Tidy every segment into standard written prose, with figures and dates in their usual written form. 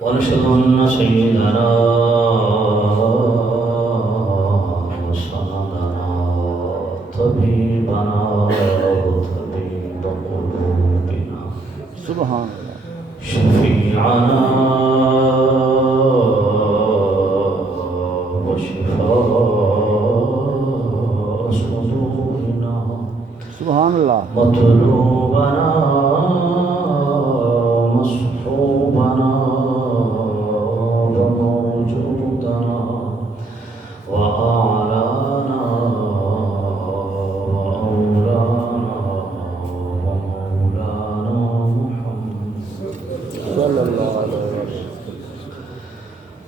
ونشهد أن سيدنا وسندنا طبيبنا وطبيب قلوبنا سبحان اللہ شفيعنا وشفاء صدورنا سبحان اللہ مطلوبنا مصحوبنا وموجودنا وأعلانا وأولانا ومولانا محمد صلی اللہ علیہ وسلم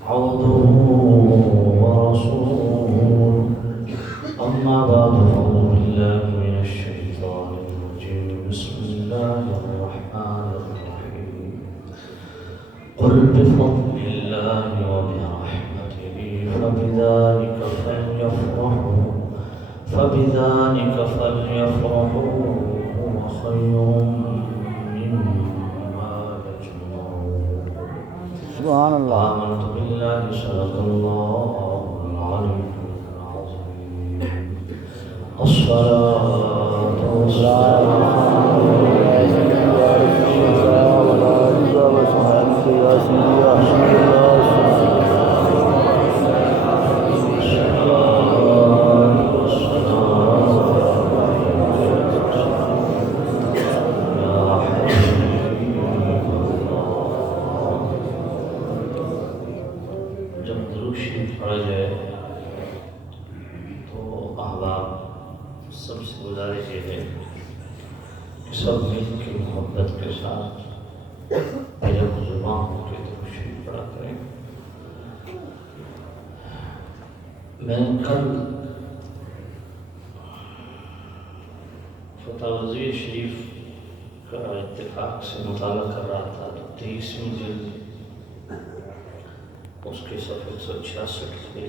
عبده ورسوله أما بعد فأعوذ بالله من الشيطان الرجيم بسم الله الرحمن الرحيم قل بفضل الله وبرحمته فبذلك فليفرحوا هو خير مما يجمعون سبحان اللہ آمنت بالله صدق الله العلي العظيم الصلاة والسلام جب درود شریف پڑھا جائے تو احباب سب سے گزارش یہ ہے کہ سب مل کے محبت کے ساتھ میرے زبان ہو کے درود شریف پڑھا کریں. میں کل فتح وزیر شریف کا اتفاق سے مطالعہ کر رہا تھا تو 23ویں جلد اس کے صفحے 166 پہ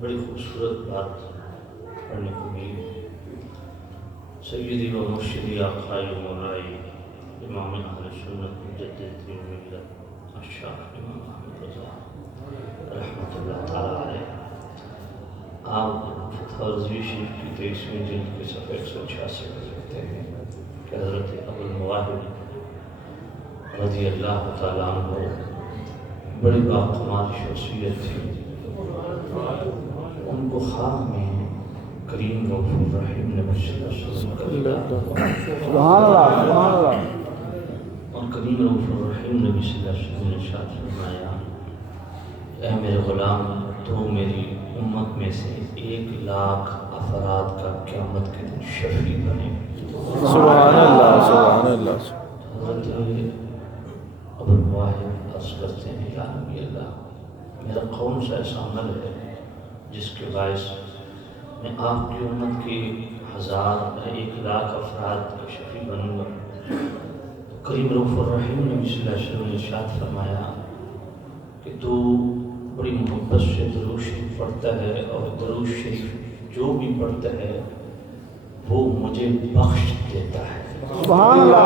بڑی خوبصورت بات پڑھنے کو ملی. سیدی و مرشدی آقائی و مولائی امام اہل سنت مجدد دین ملت الشیخ امام احمد رضا رحمۃ اللہ تعالیٰ علیہ آپ فتح رضوی شریف کی 23ویں جلد کے صفحے 166 میں لکھتے ہیں کہ حضرت ابو المواہب رضی اللہ تعالیٰ عنہ بڑی باکمال شخصیت تھی. ان کو خواب میں کریم رؤوف الرحیم نے مجھ سے سبحان اللہ سبحان اللہ اور کریم رؤوف الرحیم نے صلی اللہ علیہ وسلم نے ارشاد فرمایا اے میرے غلام تو میری امت میں سے 1,00,000 افراد کا قیامت کے دن شفیع بنے. سبحان اللہ سبحان اللہ حضرت ابو الواحد عرض کرتے ہیں یا نبی اللہ میرا کون سا ایسا عمل ہے جس کے باعث میں آپ کی امت کی 1,000 افراد کا شفیع بنوں گا. تو کریم رؤوف الرحیم نے صلی اللہ علیہ وسلم نے ارشاد فرمایا کہ تو بڑی محبت سے درود شریف پڑھتا ہے اور درود شریف جو بھی پڑھتا ہے وہ مجھے بخش دیتا ہے. سبحان اللہ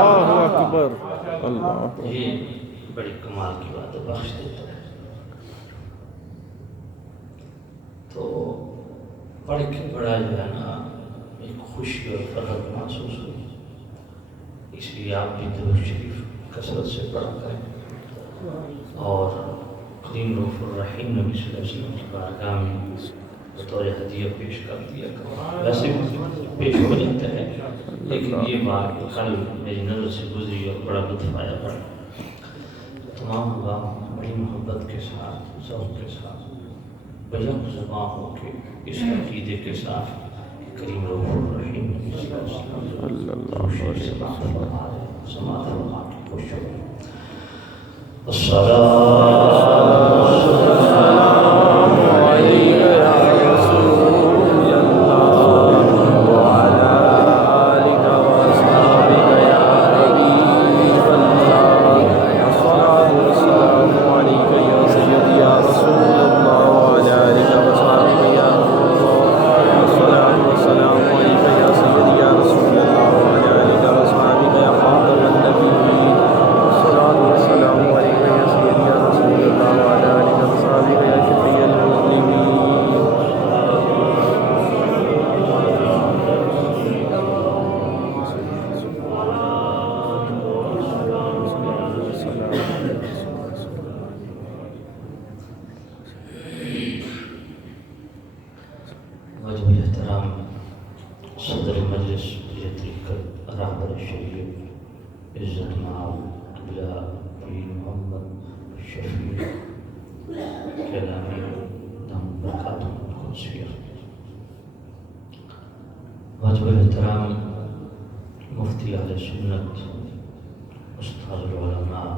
اکبر اللہ یہ بڑی کمال کی بات ہے, بخش دیتا ہے. تو پڑھ کے بڑا جو ہے نا ایک خوشی اور فرحت محسوس ہوئی. اس لیے آپ بھی درود شریف کثرت سے پڑھا کریں اور کریم رؤوف الرحیم نبی صلی اللہ علیہ وسلم کی بارگاہ میں بطور ہدیہ پیش کر دیا کریں. ویسے پیش ہو جاتا ہے لیکن یہ بات کل میری نظر سے گزری اور بڑا لطف آیا. پڑھا تمام لوگ بڑی محبت کے ساتھ ذوق کے ساتھ بیک زباں ہو کے اس عقیدے کے ساتھ کریم رؤوف الرحیم صلی اللہ علیہ وسلم سماعت فرما کے خوش ہو. السلام علیکم واجب الاحترام مفتی اہل سنت استاد العلماء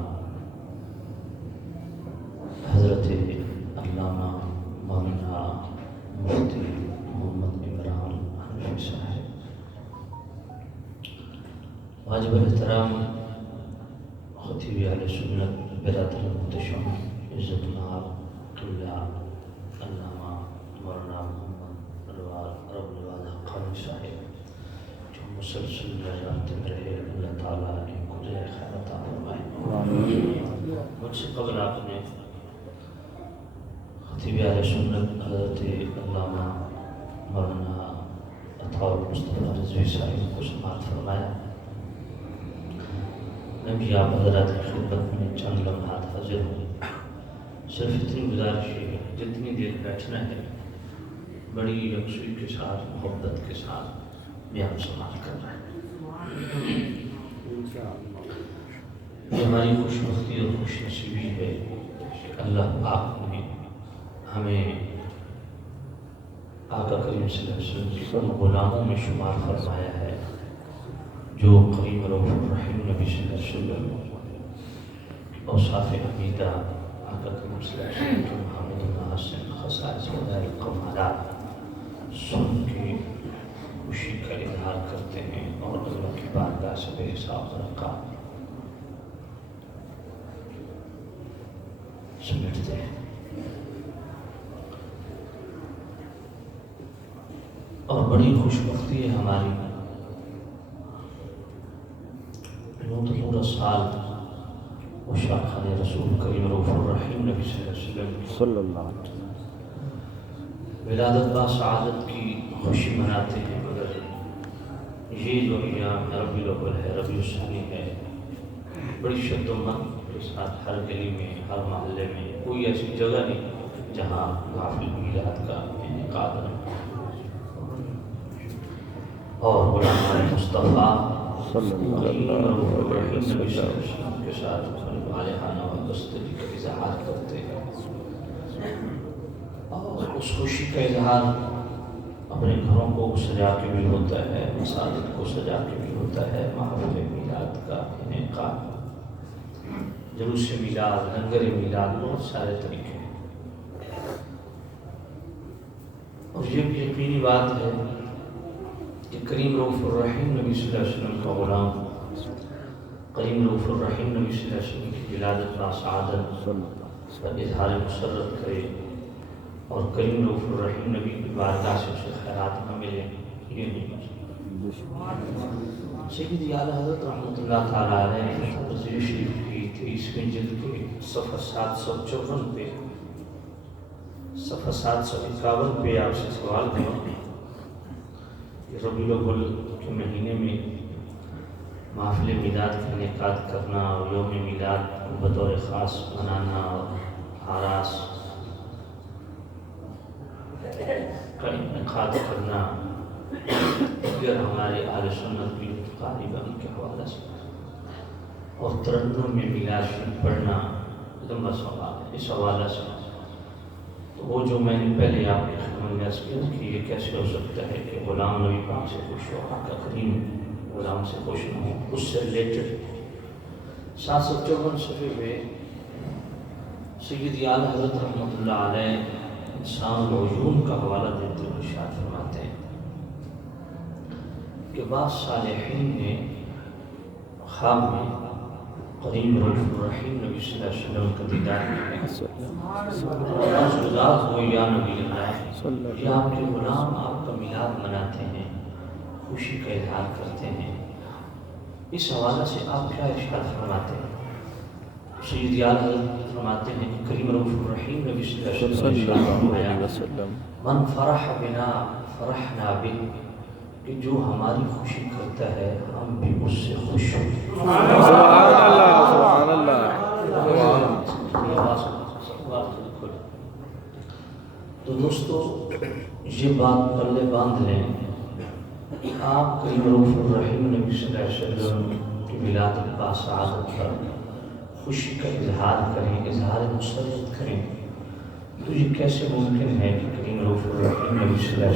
حضرت علامہ مولانا مفتی محمد عمران حنفی صاحب، واجب الاحترام خطیب اہل سنت برادر محتشم عزت مآب قبلہ علامہ مولانا محمد رب الوالد حقانی صاحب، جو مسلسل رہتے رہے، اللہ تعالیٰ ان کو جزائے خیر عطا فرمائے۔ مجھ سے قبل آپ نے خطیب اہل سنت حضرت علامہ مولانا عطاء المصطفیٰ رضوی صاحب کو سماعت فرمایا۔ میں بھی آپ حضرات کی خدمت میں چند لمحات حاضر ہوں۔ صرف اتنی گزارش ہے، جتنی دیر بیٹھنا ہے بڑی یکسوئی کے ساتھ، محبت کے ساتھ بیان سماعت کر رہا ہے۔ یہ ہماری خوش بختی اور خوش نصیبی ہے کہ اللہ پاک نے ہمیں آقا کریم صلی اللہ علیہ وسلم کے ان غلاموں میں شمار فرمایا ہے جو کریم رؤوف الرحیم نبی صلی اللہ علیہ وسلم اوصاف حمیدہ آقا کریم صلی اللہ علیہ وسلم کے محمد المحسن خصائص فضائل کمالات سن کے خوشی کا اظہار کرتے ہیں اور اللہ کی بارگاہ سے بے حساب رقا سمیٹتے ہیں۔ اور بڑی خوش بختی ہے ہماری، یوں تو پورا سال وہ شاخان رسول کریم رؤوف الرحیم نبی صلی اللہ علیہ وسلم ولادت با سعادت کی خوشی مناتے ہیں، مگر یہ جو ایام ربیع الاول ہے، ربیع الثانی ہے، بڑی شد و من کے ساتھ ہر گلی میں، ہر محلے میں کوئی ایسی جگہ نہیں جہاں محفل میلاد کا انعقاد نہ ہو۔ اور غلام مصطفیٰ کریم رؤوف الرحیم نبی صلی اللہ علیہ وسلم کے ساتھ والہانہ وابستگی کا اظہار کرتے ہیں، اور اس خوشی کا اظہار اپنے گھروں کو سجا کے بھی ہوتا ہے، مساجد کو سجا کے بھی ہوتا ہے، محفل میلاد کا انعقاد، جلوس میلاد، لنگر میلاد، بہت سارے طریقے ہیں۔ اور یہ بھی یقینی بات ہے کہ کریم رؤوف الرحیم نبی صلی اللہ علیہ وسلم کا غلام کریم رؤوف الرحیم نبی صلی اللہ علیہ وسلم کی ولادت با سعادت پر اظہار مسرت کرے اور کریم رؤوف الرحیم نبی کی بارگاہ سے اسے خیرات نہ ملے، یہ نہیں ہو سکتا۔ سیدی اعلیٰ حضرت رحمۃ اللہ تعالیٰ علیہ فتح وزیر شریف کی 23ویں جلد کے صفحہ 754 پہ، صفحہ 751 پہ آپ سے سوال ہے کہ ربیع الاول کے مہینے میں محفل میلاد کا انعقاد کرنا اور یوم میلاد کو بطور خاص منانا اور آراس کا انعقاد کرنا، اگر ہمارے اہل سنت کی غالباً کے حوالے سے اور ترنم میں میلاد شریف پڑھنا لمبا سوال ہے۔ اس حوالے سے تو وہ جو میں نے پہلے آپ کی خدمت میں عرض کیا کہ یہ کیسے ہو سکتا ہے کہ غلام نبی پاک سے خوش ہو، آقا کریم غلام سے خوش نہ ہو، اس سے ریلیٹڈ 754 صفحے پہ سیدی اعلیٰ حضرت رحمۃ اللہ علیہ انسان العیون کا حوالہ دیتے ہوئے ارشاد فرماتے ہیں کہ بعض صالحین نے خواب میں کریم رؤوف الرحیم نبی صلی اللہ علیہ وسلم کا دیدار کیا، گزار ہوئے یا نبی اللہ، یہ آپ کے غلام آپ کا میلاد مناتے ہیں، خوشی کا اظہار کرتے ہیں۔ اس حوالے سے آپ کیا ارشاد فرماتے ہیں؟ سیدی اعلیٰ حضرت فرماتے ہیں کہ کریم رؤوف الرحیم نبی صلی اللہ علیہ وسلم من فرح بنا فرحنا بہ، کہ جو ہماری خوشی کرتا ہے ہم بھی اس سے خوش ہوتے ہیں۔ سبحان اللہ، سبحان اللہ۔ تو دوستو یہ بات پلے باندھ لیں، آپ کریم رؤوف الرحیم نبی صلی اللہ علیہ وسلم کی ولادت با سعادت پر خوشی کا اظہار کریں، اظہار مسرت کریں، تو یہ کیسے ممکن ہے کہ کریم رؤوف الرحیم نبی صلی اللہ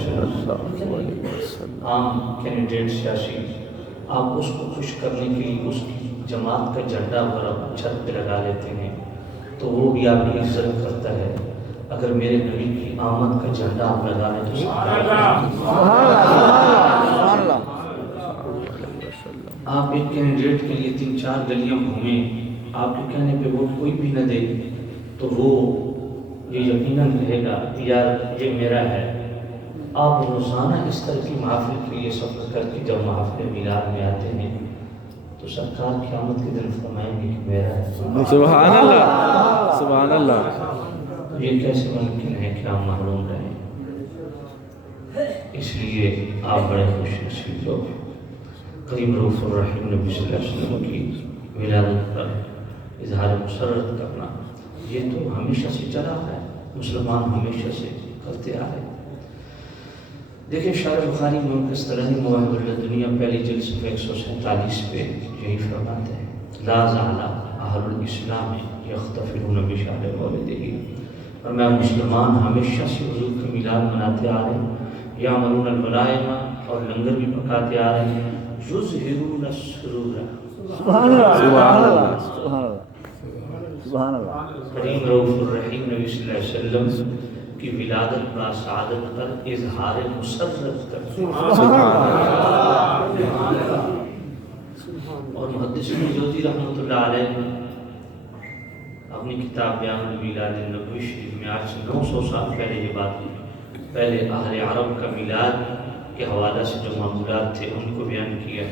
علیہ وسلم عام کینڈیڈیٹ سیاسی آپ اس کو خوش کرنے کے لیے اس کی جماعت کا جھنڈا اگر چھت پہ لگا لیتے ہیں تو وہ بھی آپ کی عزت کرتا ہے. اگر میرے نبی کی آمد کا جھنڈا آپ لگا لیں تو آپ ایک کینڈیڈیٹ کے لیے 3-4 گلیاں گھومیں، آپ کے کہنے پہ ووٹ کوئی بھی نہ دے تو وہ یہ یقیناً کہے گا یار یہ میرا ہے. آپ روزانہ اس طرح کی محافل کے لیے سفر کر کے جب محافل میلاد میں آتے ہیں تو سرکار قیامت کے دن فرمائیں گے کہ میرا ہے. سبحان اللہ سبحان اللہ. یہ کیسے ممکن ہے کہ آپ محروم رہیں؟ اس لیے آپ بڑے خوش نصیب لوگ. کریم رؤوف الرحیم نبی صلی اللہ علیہ وسلم کی ولادت پر اظہار مسرت کرنا یہ تو ہمیشہ سے چلا ہے، مسلمان ہمیشہ سے کرتے آ رہے. دیکھیں شارح بخاری امام قسطلانی مواہب الدنیا پہلی جلد صفحہ 147 پہ یہی فرماتے ہیں لا زال اہل الاسلام یختفرون بشہر مولدہ. اور میں مسلمان ہمیشہ سے حضور کا میلاد مناتے آ رہے ہیں، یعملون الولائم اور لنگر بھی پکاتے آ رہے ہیں، یظہرون السرور. سبحان اللہ سبحان اللہ سبحان اللہ سبحان اللہ. کریم رؤوف الرحیم نبی صلی اللہ علیہ وسلم کی ولادت با سعادت پر اظہار مسرت کرتے ہیں. اور محدث ابن جوزی رحمۃ اللہ علیہ اپنی کتاب بیان المیلاد النبوی شریف میں آج سے 900 سال پہلے یہ بات کی. پہلے اہل عرب کا میلاد کے حوالہ سے جو معمولات تھے ان کو بیان کیا،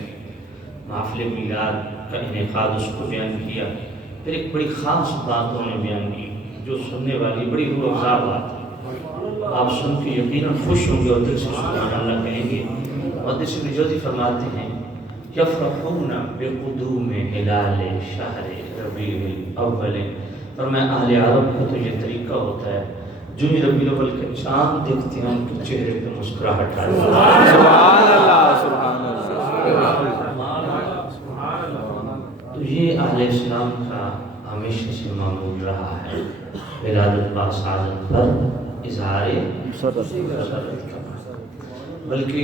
محفل میلاد کا انعقاد اس کو بیان کیا. پھر ایک بڑی خاص بات انہوں نے بیان کی جو سننے والی بڑی روح افزا بات ہے. آپ سن کے یقیناً خوش ہوں گے اور دل سے سبحان اللہ کہیں گے. محدث ابن جوزی فرماتے ہیں یفرحون بقدوم ہلال شہر ربیع الاول. اور میں اہل عرب کا تو یہ طریقہ ہوتا ہے جو ہی ربیع الاول کا چاند دیکھتے ہیں ان کے چہرے پہ مسکراہٹ آتی ہے. سبحان اللہ سبحان اللہ. تو یہ اہل اسلام کا ہمیشہ سے معمول رہا ہے ولادت با سعادت پر اظہار مسرت کرنا. بلکہ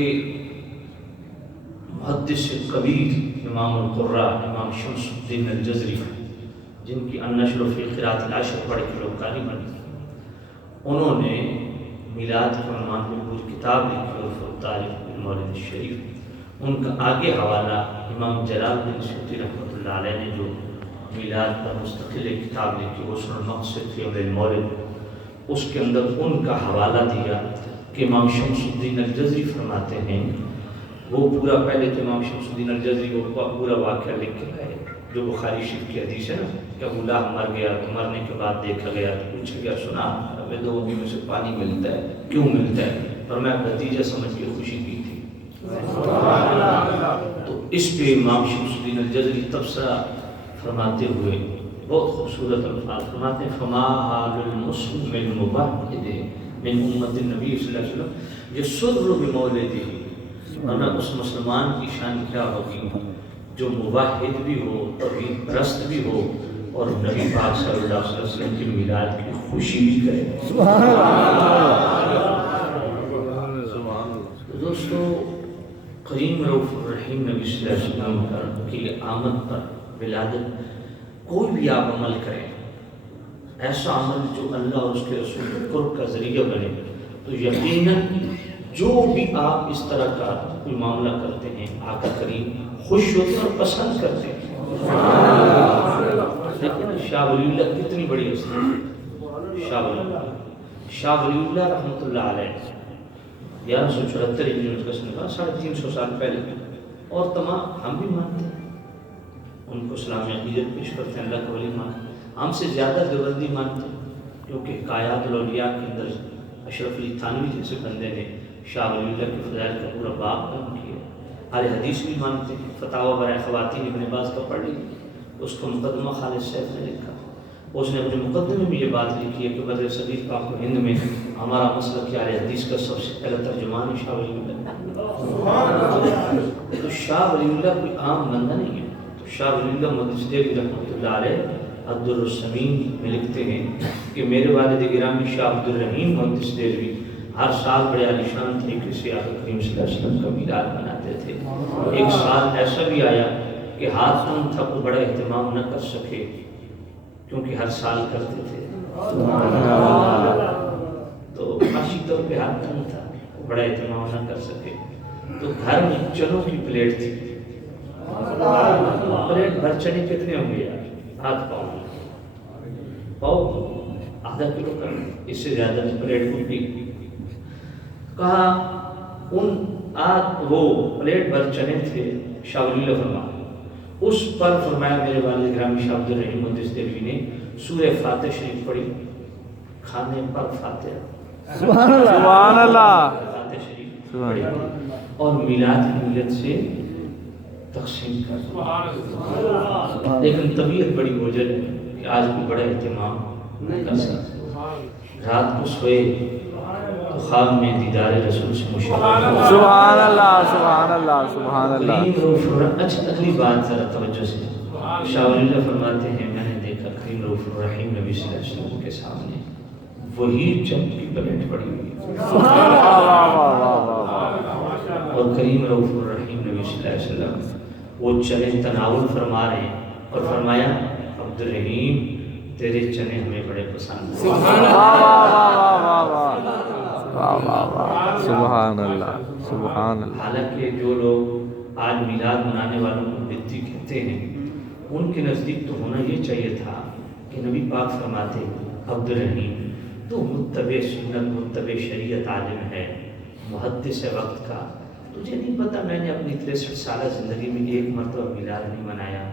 محدث کبیر امام القراء امام شمس الدین الجزری جن کی النشر فی قراءۃ العشر پڑھ کے لوگ قاری بنتے ہیں، انہوں نے میلاد کے عنوان پہ پوری کتاب لکھی اور تاریخ بالمولد الشریف. ان کا آگے حوالہ امام جلال الدین سیوطی رحمۃ اللہ علیہ نے جو میلاد پر مستقل ایک کتاب لکھی غسل المقصد فی یوم المولد، اس کے اندر ان کا حوالہ دیا کہ امام شمس الدین الجزری فرماتے ہیں وہ پورا پہلے تو امام شمس الدین الجزری وہ پورا واقعہ لکھ کے گئے جو بخاری شریف کی حدیث ہے نا کہ ابو لہب مر گیا تو مرنے کے بعد دیکھا گیا تو پوچھا گیا سنا ہمیں 2 میں سے پانی ملتا ہے، کیوں ملتا ہے؟ اور میں بھتیجا سمجھ کے خوشی کی تھی. تو اس پہ امام شمس الدین الجزری تبصرہ فرماتے ہوئے بہت خوبصورت الفاظ فرماتے ہیں فما حال المسلم الموحد من امت النبی صلی اللہ علیہ وسلم یسر بمولدہ. ورنہ اس مسلمان کی شان کیا ہوگی جو موحد بھی ہو، توحید پرست بھی ہو اور نبی پاک صلی اللہ علیہ وسلم کی میلاد کی خوشی بھی کرے. سبحان اللہ. دوستو کریم رؤوف الرحیم نبی صلی اللہ علیہ وسلم کی آمد پر ولادت کوئی بھی آپ عمل کریں، ایسا عمل جو اللہ اور اس کے رسول کے قرب کا ذریعہ بنے، تو یقیناً جو بھی آپ اس طرح کا کوئی معاملہ کرتے ہیں آقا کریم خوش ہوتے ہیں اور پسند کرتے ہیں. لیکن شاہ ولی اللہ کتنی بڑی ہستی ہے. شاہ ولی اللہ رحمۃ اللہ علیہ 1174 ہجری کا سن 350 سال پہلے، اور تمام ہم بھی مانتے ہیں ان کو اسلامی عقیدت پیش کرتے ہیں، اللہ کا ولی مانتے ہیں. ہم سے زیادہ دیوبندی مانتے ہیں کیونکہ کائنات الاولیاء کے اندر اشرف علی تھانوی جیسے بندے نے شاہ ولی اللہ کے فضائل کا پورا باب کام کیا. اہل حدیث بھی مانتے ہیں. فتاوی برائے خواتین ابن باز کا پڑھ لی، اس کو مقدمہ خالد سیف نے لکھا. اس نے اپنے مقدمے میں یہ بات لکھی ہے کہ بدر صغیر پاک و ہند میں ہمارا مسئلہ کیا ہے، حدیث کا سب سے پہلا ترجمان شاہ ولی اللہ. تو شاہ ولی اللہ کوئی عام بندہ نہیں ہے. تو شاہ ولی اللہ محدث دہلوی رحمۃ اللہ علیہ الدر السمین میں لکھتے ہیں کہ میرے والد گرامی شاہ عبد الرحیم محدث دہلوی ہر سال بڑے عالیشان طریقے سے آقا کریم صلی اللہ علیہ وسلم کا میلاد مناتے تھے۔ ایک سال ایسا بھی آیا کہ ہاتھ تم تھا کو بڑا اہتمام نہ کر سکے، کیونکہ ہر سال کرتے تھے، تو معاشی طور پہ ہاتھ تم تھا، وہ بڑا اہتمام نہ کر سکے، تو گھر میں چنوں کی پلیٹ تھی، پلیٹ بھر چنے کتنے ہوں گے یار؟ ہاتھ پاؤ آدھا کلو کر، اس سے زیادہ پلیٹ ہوگی۔ کہا وہ پلیٹ بھر چنے تھے، شاہ ولی اللہ فرما اس پر فرمایا میرے والد گرامی شاہ عبد الرحیم محدث دہلوی نے سورہ فاتح شریف پڑھی، کھانے پر فاتح، سبحان اللہ، سبحان اللہ، فاتح شریف پڑھی اور میلاد کی نیت سے تقسیم کر، لیکن طبیعت بڑی بوجھل ہے کہ آج بھی بڑا اہتمام نہیں کر سکتے۔ رات کو سوئے تو خواب میں دیدار رسول سے مشاہدہ، سبحان اللہ، سبحان اللہ، سبحان اللہ۔ اچھا اگلی بات ذرا توجہ سے، شاہ ولی اللہ فرماتے ہیں میں نے دیکھا کریم رؤوف الرحیم نبی صلی اللہ علیہ وسلم کے سامنے وہی چند کی پلیٹ پڑی ہوئی اور کریم رؤوف الرحیم نبی صلی اللہ علیہ وسلم وہ چنے تناول فرما رہے ہیں اور فرمایا عبد الرحیم تیرے چنے ہمیں بڑے پسند ہیں۔ سبحان اللہ، سبحان اللہ۔ حالانکہ جو لوگ آج میلاد منانے والوں کو بدعتی کہتے ہیں، ان کے نزدیک تو ہونا یہ چاہیے تھا کہ نبی پاک فرماتے عبد الرحیم تو متبع سنت متبع شریعت عالم ہے، محدث وقت کا، تجھے نہیں پتا میں نے اپنی 63 سالہ زندگی میں ایک مرتبہ میلاد نہیں منایا،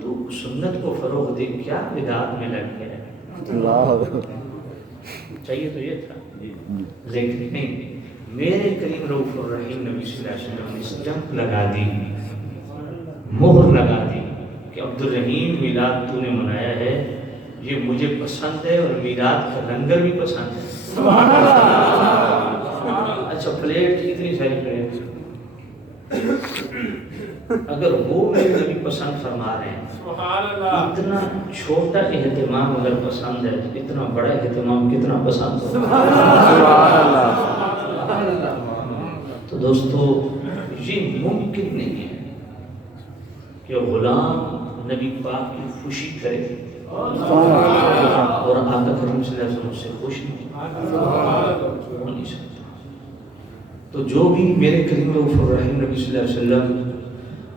تو سنت کو فروغ دے، کیا بدعات میں لگ گیا ہے؟ چاہیے تو یہ تھا، لیکن نہیں، میرے کریم رؤوف الرحیم نبی صلی اللہ علیہ وسلم نے اسٹمپ لگا دی، مہر لگا دی کہ عبد الرحیم میلاد تو نے منایا ہے، یہ مجھے پسند ہے اور میلاد کا لنگر بھی پسند ہے۔ اچھا پلیٹ اتنی ساری پلیٹ، اگر وہ میرے نبی پسند فرما رہے ہیں، اتنا چھوٹا اہتمام اگر پسند ہے، اتنا بڑا اہتمام کتنا پسند ہے؟ تو دوستو یہ ممکن نہیں ہے کہ غلام نبی پاک کی خوشی کرے اور آقا کریم صلی اللہ علیہ وسلم اس سے خوش نہیں ہو نہیں سکتا۔ تو جو بھی میرے کریم رؤوف الرحیم نبی صلی اللہ علیہ وسلم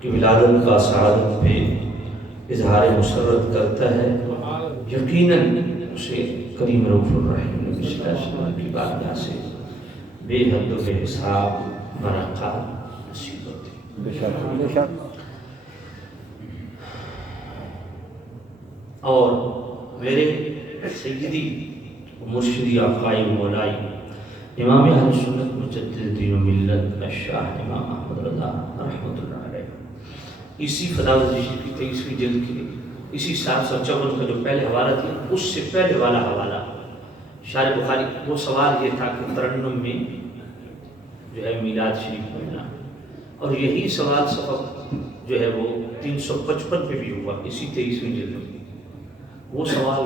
کی ولادت کا سعادت پہ اظہار مسرت کرتا ہے، یقیناً اسے کریم رؤوف الرحیم نبی صلی اللہ علیہ وسلم کی بارگاہ سے بے حد و بے حساب برکات نصیب ہوتی۔ اور میرے سیدی مرشدی آقائی مولائی امام اہل سنت مجدد دین و ملت شاہ امام احمد رضا رحمۃ اللہ علیہ، اسی فداوت رشید کی 23ویں جلد کی اسی 754 کا جو پہلے حوالہ تھا، اس سے پہلے والا حوالہ شارح بخاری، وہ سوال یہ تھا کہ ترنم میں جو ہے میلاد شریف پڑھنا، اور یہی سوال صفحہ جو ہے وہ 355 پہ بھی ہوا اسی 23ویں جلد میں۔ وہ سوال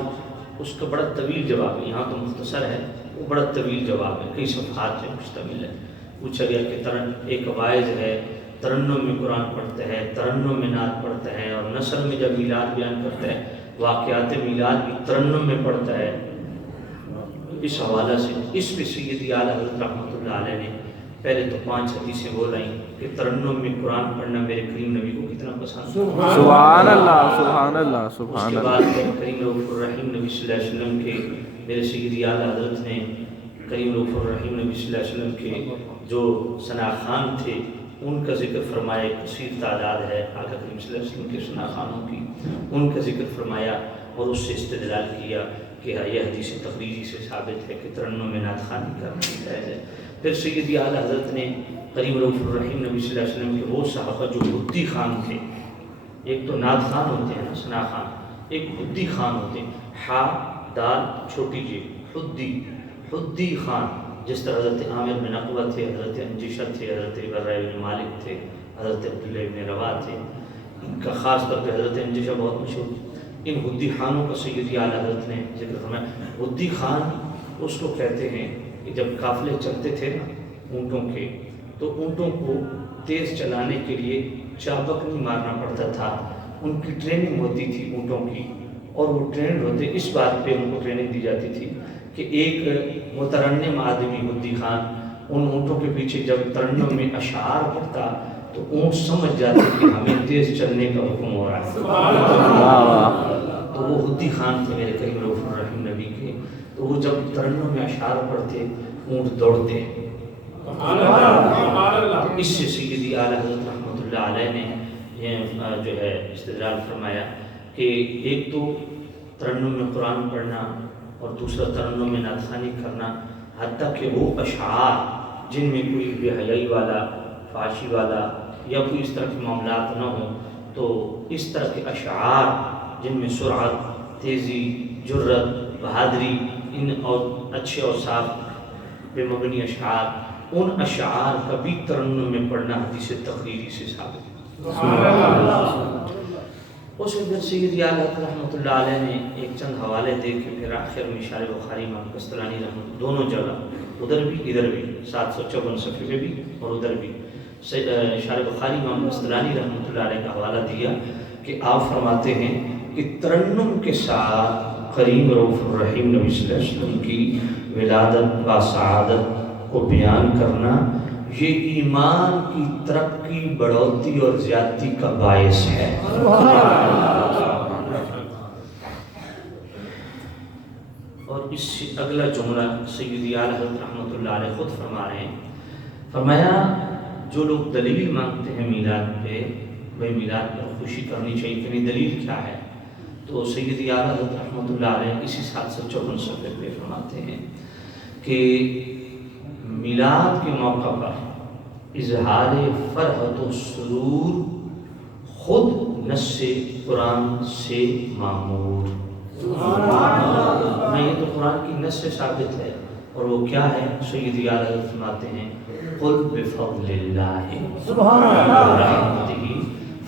اس کا بڑا طویل جواب ہے، یہاں تو مختصر ہے، وہ بڑا طویل جواب ہے، کئی صفحات سے مشتمل ہے۔ پوچھا گیا کہ ایک واعظ ہے، ترنم میں قرآن پڑھتا ہے، ترنم میں نعت پڑھتا ہے، اور نثر میں جب میلاد بیان کرتا ہے واقعات میلاد بھی ترنم میں پڑھتا ہے۔ اس حوالہ سے اس پہ سیدی اعلیٰ حضرت رحمۃ اللہ علیہ نے پہلے تو 5 حدیثیں بولائیں کہ ترنم میں قرآن پڑھنا میرے کریم نبی کو کتنا پسند ہے۔ سبحان اللہ، سبحان اللہ، اس سبحان کے اللہ۔ بعد کریم رؤوف الرحیم نبی صلی اللہ علیہ وسلم کے میرے سیدی اعلیٰ حضرت نے کریم رؤوف الرحیم نبی صلی اللہ علیہ وسلم کے جو ثناخان تھے ان کا ذکر فرمایا، کثیر تعداد ہے آقا کریم صلی اللہ علیہ وسلم کے ثناخانوں کی، ان کا ذکر فرمایا اور اس سے استدلال کیا کہ یہ حدیث تقریری سے ثابت ہے کہ ترنم میں نعت خوانی کرنا جائز ہے۔ پھر سیدی اعلیٰ حضرت نے کریم رؤوف الرحیم نبی صلی اللہ علیہ وسلم کے وہ صحابہ جو حدی خان تھے، ایک تو نعت خان ہوتے ہیں نا، ثنا خان، ایک حدی خان ہوتے ہیں، ہا دال چھوٹی جی، حدی خان، جس طرح حضرت عامر بن عقبہ تھے، حضرت انجشہ تھے، حضرت برہ بن مالک تھے، حضرت عبداللہ بن روا تھے، ان کا خاص طور پہ حضرت انجشہ بہت مشہور تھے۔ ان حدی خانوں کا سیدی اعلیٰ حضرت نے ذکر فرمایا، بدی خان اس کو کہتے ہیں کہ جب قافلے چلتے تھے نا اونٹوں کے، تو اونٹوں کو تیز چلانے کے لیے چابک نہیں مارنا پڑتا تھا، ان کی ٹریننگ ہوتی تھی اونٹوں کی، اور وہ ٹرینڈ ہوتے اس بات پہ ان کو ٹریننگ دی جاتی تھی کہ ایک مترنم آدمی بدی خان ان اونٹوں کے پیچھے جب ترنم میں اشعار پڑھتا تو اونٹ سمجھ جاتے کہ ہمیں تیز چلنے کا حکم ہو رہا ہے۔ تو وہ بدی خان تھے میرے کریم رؤوف الرحیم نبی کے، تو وہ جب ترنم میں اشعار پڑھتے اونٹ دوڑتے۔ اس سے سیدی اعلیٰ حضرت رحمۃ اللہ علیہ نے یہ جو ہے استدلال فرمایا کہ ایک تو ترنم میں قرآن پڑھنا اور دوسرا ترنم میں نعت خوانی کرنا، حتیٰ کہ وہ اشعار جن میں کوئی بے حیائی والا، فحاشی والا یا کوئی اس طرح کے معاملات نہ ہوں، تو اس طرح کے اشعار جن میں سرعت، تیزی، جرت، بہادری، ان اور اچھے اور صاف بے مبنی اشعار، ان اشعار کا بھی ترنم میں پڑھنا حدیث تقریری سے ثابت ہے۔ اس میں پھر سیدی اعلیٰ رحمۃ اللہ علیہ نے ایک چند حوالے دے کے پھر آخر میں شارح بخاری امام قسطلانی رحمۃ دونوں جگہ، ادھر بھی ادھر بھی 754 صفحے پہ بھی اور ادھر بھی شارح بخاری امام قسطلانی رحمۃ اللہ علیہ کا حوالہ دیا کہ آپ فرماتے ہیں کہ ترنم کے ساتھ کریم رؤوف الرحیم نبی صلی اللہ علیہ وسلم کی ولادت و سعادت کو بیان کرنا یہ ایمان کی ترقی، بڑھوتی اور زیادتی کا باعث ہے۔ اور اس سے اگلا جملہ سیدی اعلیٰ حضرت رحمۃ اللہ علیہ خود فرما رہے ہیں، فرمایا جو لوگ دلیل مانگتے ہیں میلاد پہ، بھائی میلاد پر خوشی کرنی چاہیے، کہ دلیل کیا ہے؟ تو سیدی اعلیٰ حضرت رحمۃ اللہ علیہ اسی 754 صفحے پہ فرماتے ہیں کہ میلاد کے موقع پر اظہار فرحت و سرور خود نص قرآن سے معمور، میں یہ تو قرآن کی نص سے ثابت ہے، اور وہ کیا ہے؟ سیدی اعلیٰ حضرت فرماتے ہیں قل بفضل اللہ ورحمتہ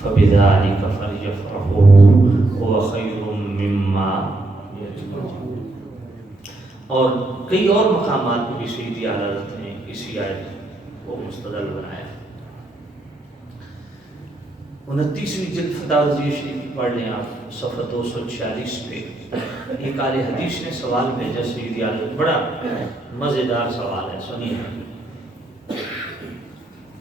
فبذلک فلیفرحوا هو خیر مما یجمعون۔ اور کئی اور مقامات پہ بھی سیدی اعلیٰ حضرت نے اسی آیت کو مستدل بنایا۔ 29ویں جلد فتاوی رضویہ شریف پڑھ لیں آپ، صفحہ 246 پہ ایک اہل حدیث نے سوال بھیجا سیدی اعلیٰ حضرت، بڑا مزیدار سوال ہے، سنیے،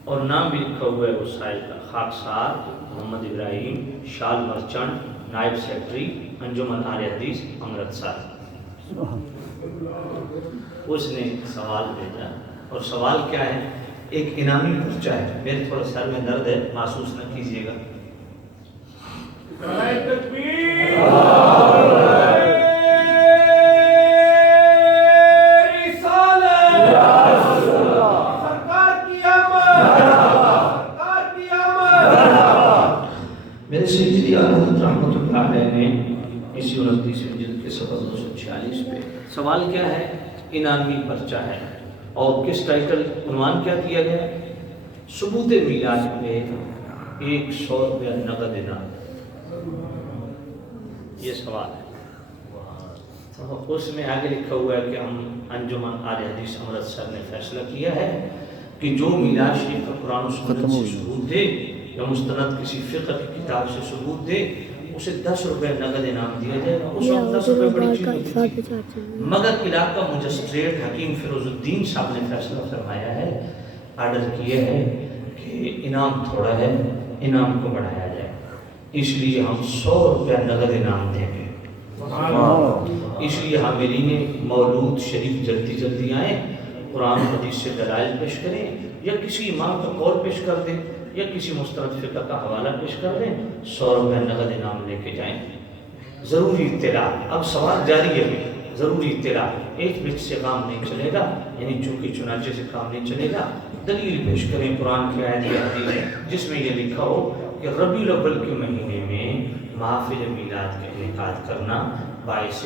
اور نام بھی لکھا ہوا ہے اس سائل کا، خاکسار محمد ابراہیم، شال مرچنٹ، نائب سیکرٹری انجمن اہل حدیث امرتسر۔ اس نے سوال بھیجا، اور سوال کیا ہے؟ ایک انعامی پرچہ ہے، میرے تھوڑا سر میں درد ہے، محسوس نہ کیجیے گا۔ میرے سیدی اعلیٰ حضرت رحمۃ اللہ علیہ نے اسی 29ویں جلد کے صفحہ 246 پہ سوال کیا ہے؟ انعامی پرچہ ہے، اور کس ٹائٹل عنوان کیا دیا گیا؟ ثبوت میلاد پہ 100 روپیہ نقد انعام، یہ سوال ہے۔ اس میں آگے لکھا ہوا ہے کہ ہم انجمن اہل حدیث امرتسر نے فیصلہ کیا ہے کہ جو میلاد شریف کا قرآن و سنت سے ثبوت دے یا مستند کسی فقہ کی کتاب سے ثبوت دے، اسے 10 روپے نقد انعام دیا جائے گا۔ اس وقت 10 روپے بڑی چیز ہوتی تھی، مگر علاقہ مجسٹریٹ حکیم فیروز الدین صاحب نے فیصلہ فرمایا ہے، آرڈر کیا ہے کہ انعام تھوڑا ہے، انعام کو بڑھایا جائے، اس لیے ہم 100 روپے نقد انعام دیں گے۔ اس لیے حاملین مولود شریف جلدی جلدی آئیں، قرآن حدیث سے دلائل پیش کریں، یا کسی امام کا قول پیش کر دیں، یا کسی مستند فقہ کا حوالہ پیش کر دیں، 100 روپے نقد انعام لے کے جائیں۔ ضروری اطلاع، اب سوال جاری ہے، ضروری اطلاع، ایک بچ سے کام نہیں چلے گا، یعنی چونکہ چنانچہ سے کام نہیں چلے گا، دلیل پیش کریں قرآن کی آیت یا حدیث جس میں یہ لکھا ہو کہ ربیع الاول کے مہینے میں محافل میلاد کا انعقاد کرنا باعث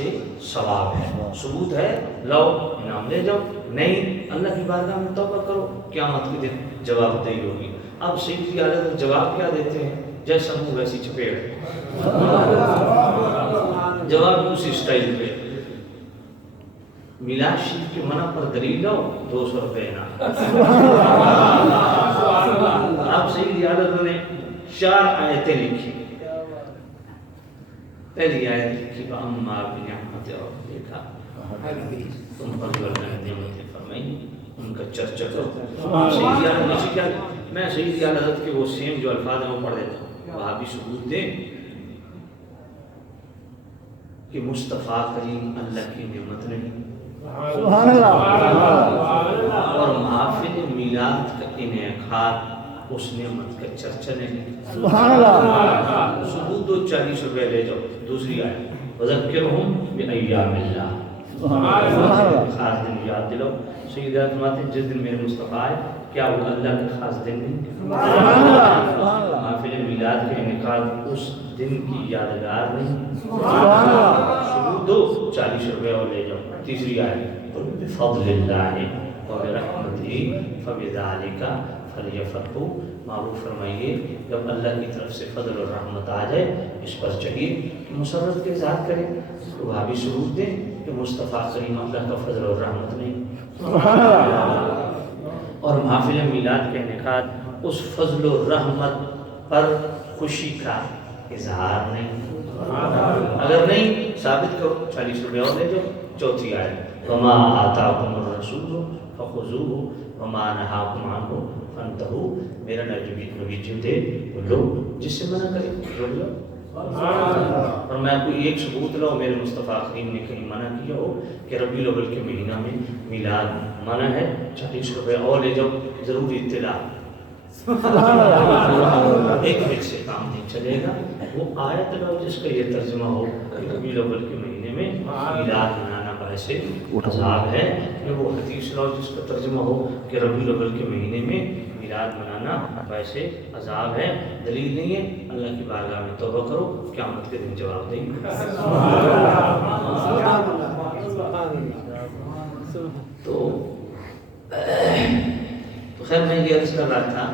ثواب ہے۔ ثبوت ہے، لو انعام لے جاؤ، نہیں اللہ کی بارگاہ میں توبہ کرو، قیامت کے دن جواب دہی ہوگی۔ اب سیدی اعلیٰ حضرت جواب کیا دیتے ہیں؟ جیسا منہ ویسی چپیڑ، جواب اسی سٹائل پہ، میلاد شریف کے منع پر دلیل لاؤ 200 روپے نا. آپ سید عالم نے 4 آیتیں لکھی. پہلی آیت لکھی فَأَمَّا بِنِعْمَتِ رَبِّكَ, تم پر جو اللہ نے نعمتیں فرمائی ان کا چرچا کرو. سید عالم نے کیا, میں سید عالم حضرت کے وہ سیم جو الفاظ ہیں وہ پڑھ دیتا ہوں. وہاں بھی ثبوت دیں کہ مصطفیٰ کریم اللہ کی نعمت نہیں, سبحان اللہ, اور محافل میلاد کا انعقاد اس نعمت کا چرچا نہیں. سبحان اللہ. ثبوت دو, 40 روپے لے جاؤ. دوسری آیت وذکرہم بایام اللہ, خاص دن یاد دلاؤ. سید فرماتے ہیں جس دن میرے مصطفیٰ آئے کیا وہ اللہ کا خاص دن نہیں؟ محافل میلاد کا انعقاد اس دن کی یادگار نہیں. ثبوت دو, 40 روپے اور لے جاؤ. تیسری آیت بفضل اللہ وبرحمتہ فبذلک فلیفرحوا, معروف فرمائیے جب اللہ کی طرف سے فضل اور رحمت آ جائے اس پر چاہیے کہ مسرت کے اظہار کریں. تو وہاں بھی ثبوت دیں کہ مصطفیٰ کریم اللہ کا فضل اور رحمت نہیں. اور محافل میلاد کے انعقاد اس فضل و رحمت پر خوشی کا اظہار نہیں. اگر نہیں ثابت کرو, 40 روپے اور لے جاؤ. چوتھی آیت وما آتاکم الرسول فخذوه وما نہاکم عنہ فانتہوا, میرا نبی جو دے وہ لو, جس سے منع کرے روک لو. اور میں کوئی ایک ثبوت لاؤ میرے مصطفیٰ کریم نے کہیں منع کیا ہو کہ ربیع الاول کے مہینہ میں میلاد منع ہے, 40 روپے اور لے جاؤ. ضروری اطلاع, ایک منٹ سے کام نہیں چلے گا. وہ آیت لاؤ جس کا یہ ترجمہ ہو کہ ربیع الاول کے مہینے میں میلاد منانا باعث عذاب ہے. وہ حدیث لاؤ جس کا ترجمہ ہو کہ ربیع الاول کے مہینے میں میلاد منانا باعث عذاب ہے. دلیل نہیں ہے, اللہ کی بارگاہ میں توبہ کرو, قیامت کے دن جواب دیں گے. تو خیر میں یہ عرض کر رہا تھا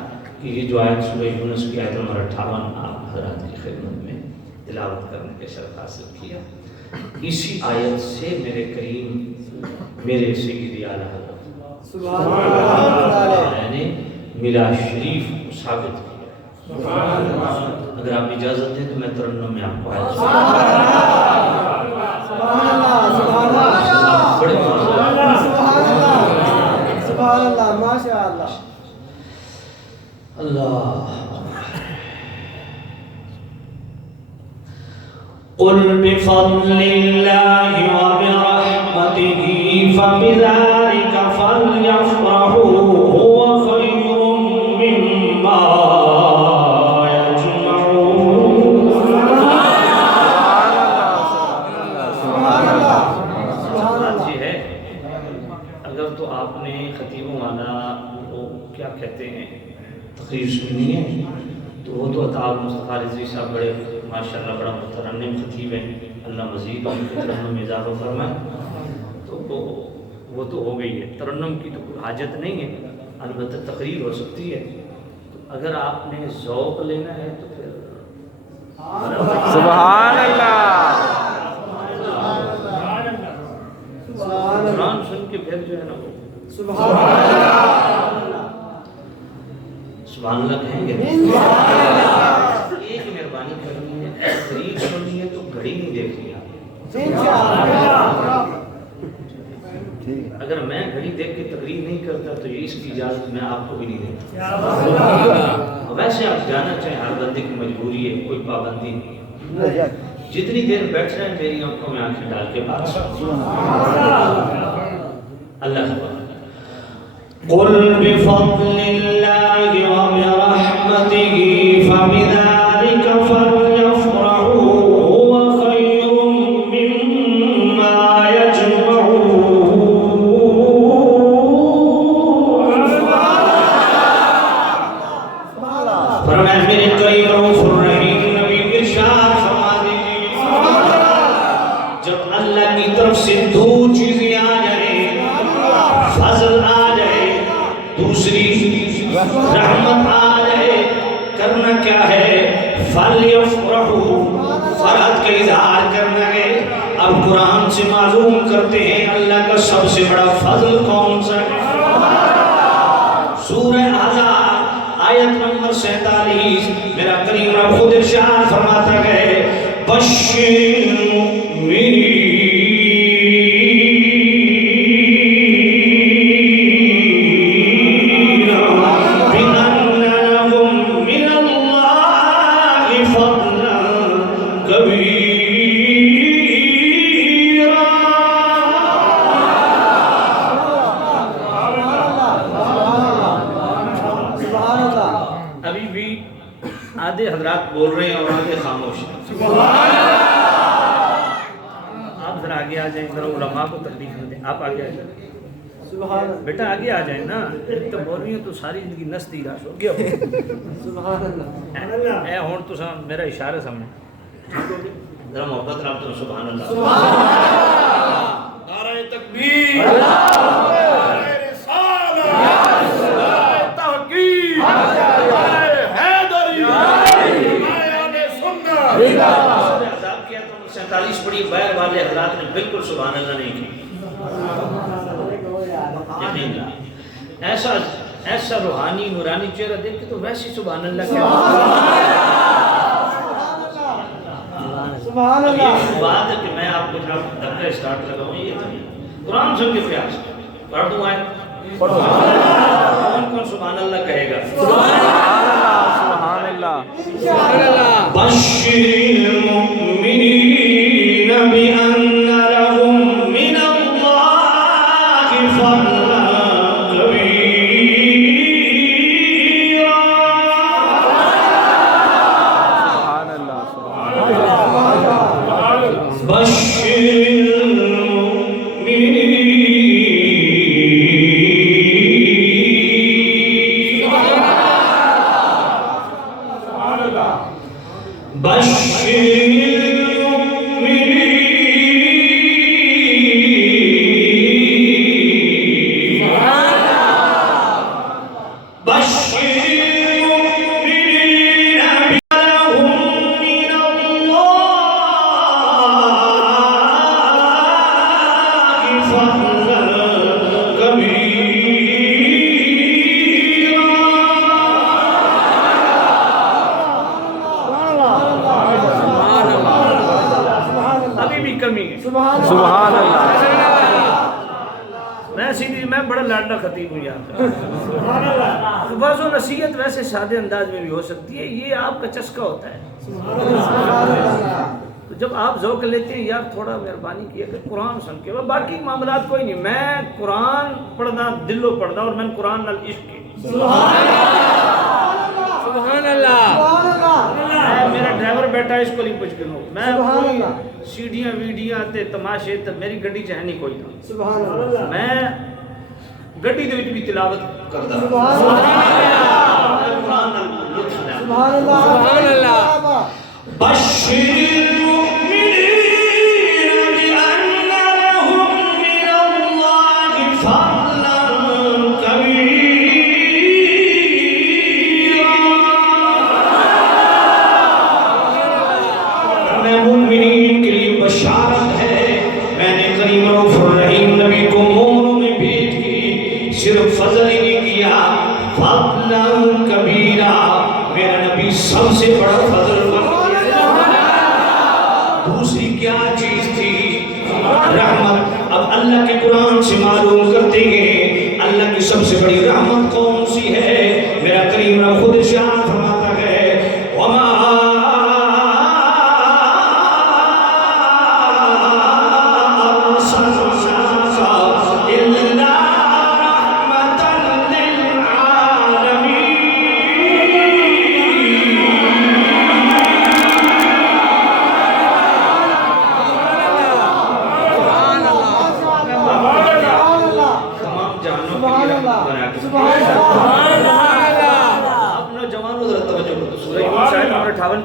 کہ یہ جو آیت سورہ یونس کی آیت نمبر 58 آپ حضرات کی خدمت میں تلاوت کرنے کے شرف حاصل کیا. اسی آیت سے میرے کریم میرے سیدی اعلیٰ حضرت نے میلاد شریف کو ثابت کیا. اگر آپ اجازت دیں تو میں ترنم میں آپ کو آیت اللہ. قل بفضل اللہ وبرحمتہ فبذلک فلیفرحوا هو خیر مما یجمعون. بات یہ ہے, اگر تو آپ نے خطیبوں والا وہ کیا کہتے ہیں تقریر سننی ہے تو وہ تو عطا مصطفیٰ رضوی صاحب بڑے ماشاءاللہ بڑا مترنم خطیب ہیں, اللہ مزید ان کے ترنم میں اضافہ فرمائے. تو وہ تو ہو گئی ہے, ترنم کی تو کوئی حاجت نہیں ہے, البتہ تقریر ہو سکتی ہے. تو اگر آپ نے ذوق لینا ہے تو پھر سبحان اللہ, قرآن سن کے پھر جو ہے نا وہ سبحان اللہ کہیں گے. ایک مہربانی کرنی ہے, تقریر سننی ہے تو گھڑی نہیں دیکھنی آپ. اگر میں گھڑی دیکھ کے تقریر نہیں کرتا تو یہ اس کی اجازت میں آپ کو بھی نہیں دیتا. ویسے آپ جانا چاہیں ہر بندے کی مجبوری ہے, کوئی پابندی نہیں ہے. جتنی دیر بیٹھ رہے ہیں میری آنکھوں میں آنکھیں ڈال کے بات اللہ خبر. قل بفضل اللہ وبرحمتہ فبذلک فلیفرحوا هو خیر مما یجمعون. فرمایا میرے قریب رؤوف الرحیم نبی ارشاد فرما دیجیے, جب اللہ کی طرف سے دو چیزیں آ جائیں, فضل آ جائے, دوسری رحمت آ جائے, کرنا کیا ہے؟ فَلْيَفْرَحُوا, فرحت کا اظہار کرنا ہے. اب قرآن سے معلوم کرتے ہیں اللہ کا کا سب سے بڑا فضل کون سا ہے؟ سورہ احزاب آیت نمبر 47 میرا کریم رب خود ارشاد فرماتا ہے بشر آدھے حضرات بول رہے ہیں اور آدھے خاموش ہیں. آپ ذرا آگے آ جائیں, ذرا علماء کو تکلیف نہ دیں. آپ آگے آ جائیں بیٹا, آگے آ جائیں نا. ایک تو بول رہی ہوں تو ساری زندگی نس دی راش ہو گیا. اے ہون تو میرا اشارہ سامنے ذرا محبت نام تو سبحان اللہ. نعرہ تکبیر, نعرہ رسالہ, نعرہ تحقیق, عذاب کیا تو 47 پڑی. بیر والے حضرات نے بالکل سبحان اللہ نہیں کی. ایسا روحانی نورانی چہرہ دیکھ کے تو ویسے سبحان اللہ کیا سبحان اللہ. یہ بات ہے کہ میں آپ کو جب دھکا اسٹارٹ لگاؤں یہ تو قرآن سن کے پیاس پڑھ دوں آئے کون کون سبحان اللہ کہے گا؟ سبحان اللہ. بشر المؤمنین بأن لهم من اللہ فضلا کبیرا. سبحان اللہ. بشر المؤمنین سبحان اللہ. میں بڑا لاڈلا خطیب ہوں یہاں. بعض و نصیحت ویسے سادے انداز میں بھی ہو سکتی ہے, یہ آپ کا چسکا ہوتا ہے. تو جب آپ ذوق لیتے ہیں یار تھوڑا مہربانی کیا کہ قرآن سن کے, باقی معاملات کوئی نہیں. میں قرآن پڑھنا دلو پڑھنا اور میں قرآن نال عشق کی. سبحان اللہ. میرا ڈرائیور بیٹھا اس کو نہیں پوچھ کے میں سیڑھیاں ویڈیاں تے تماشے تے میری گڈی چ ہے نہیں کوئی. سبحان اللہ. میں گڈی دے وچ بھی تلاوت کردا. سبحان اللہ. سبحان اللہ. سبحان اللہ. بشر المؤمنین بأن لهم من اللہ فضلا کبیرا. مومنین کے لیے بشارت ہے, میں نے کریم رؤوف الرحیم نبی کو مومنوں میں بھیج کی. صرف فضل ہی نہیں کیا, فضلا کبیرا. میرا نبی سب سے بڑا فضل. دوسری کیا چیز تھی؟ رحمت. اب اللہ کے قرآن سے معلوم کرتے ہیں اللہ کی سب سے بڑی رحمت کون سی ہے. میرا کریم رب خود ارشاد فرماتا ہے وما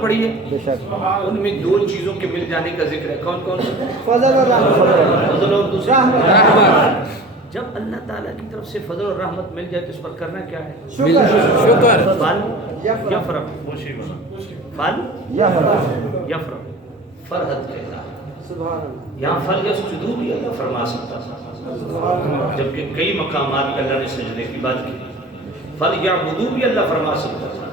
پڑھی ہے. ان میں دو چیزوں کے مل جانے کا ذکر ہے. کون کون سے؟ فضل اور رحمت. فضل اور دوسری رحمت. جب اللہ تعالیٰ کی طرف سے فضل اور رحمت مل جائے تو اس پر کرنا کیا ہے؟ شکر. فل یفرح. فل یفرح. فرحت کہتا. یہاں فلیسجدوا بھی اللہ فرما سکتا تھا، جبکہ کئی مقامات پہ اللہ نے سجدے کی بات کی. فلیعبدوا بھی اللہ فرما سکتا تھا،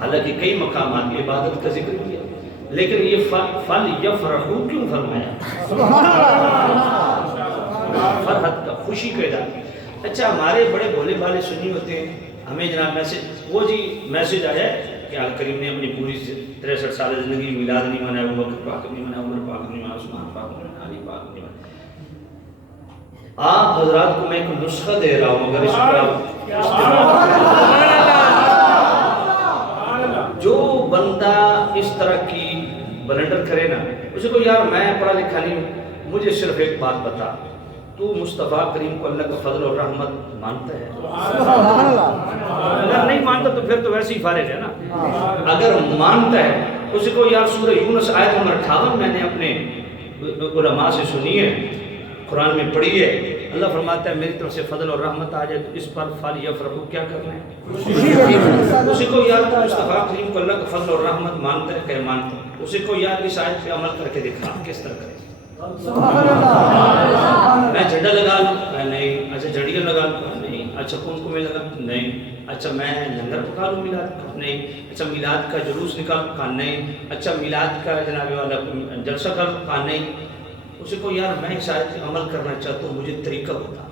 حالانکہ کئی مقامات پہ عبادت کا ذکر کیا، لیکن یہ فلیفرحوا کیوں فرمایا؟ فرحت کا، خوشی کا اظہار. اچھا ہمارے بڑے بھولے بھالے سنی ہوتے ہیں، ہمیں جناب میسج، وہ جی میسج آیا ہے کہ آل کریم نے اپنی پوری 63 سال زندگی میلاد نہیں منایا، ابو بکر پاک نہیں منایا، عمر پاک نہیں منایا، عثمان پاک نہیں منایا، علی پاک نہیں منایا. آپ حضرات کو میں ایک نسخہ دے رہا ہوں، اگر اس پر جو بندہ اس طرح کی بلنڈر کرے نا، اسے کو یار میں پڑھا لکھا نہیں ہوں، مجھے صرف ایک بات بتا، تو مصطفیٰ کریم کو اللہ کا فضل اور رحمت مانتا ہے؟ اگر نہیں مانتا تو پھر تو ویسے ہی فارغ ہے نا. اگر مانتا ہے اسے کو یار سورہ یونس آیت نمبر 58 میں نے اپنے علماء سے سنی ہے، قرآن میں پڑھی ہے. اللہ فرماتا ہے میری طرف سے فضل اور رحمت آ جائے تو اس پر فلیفرحوا کیا کرنا ہے؟ اسے کو یار تو مصطفیٰ کریم کو اللہ کا فضل اور رحمت مانتا ہے کہ مانتا ہے؟ اسے کو یار اس آیت پہ عمل کر کے دکھا، کس طرح کرے؟ میں جھنڈا لگا لوں؟ میں نہیں. اچھا جھڑیاں لگا لوں؟ نہیں. اچھا کمکمے لگا؟ نہیں. اچھا میں لنگر پکا لوں میلاد کا؟ نہیں. اچھا میلاد کا جلوس نکال کا؟ نہیں. اچھا میلاد کا جناب والا جلسہ کر کا؟ نہیں. اسے کو یار میں اس آیت پہ عمل کرنا چاہتا ہوں، مجھے طریقہ بتا.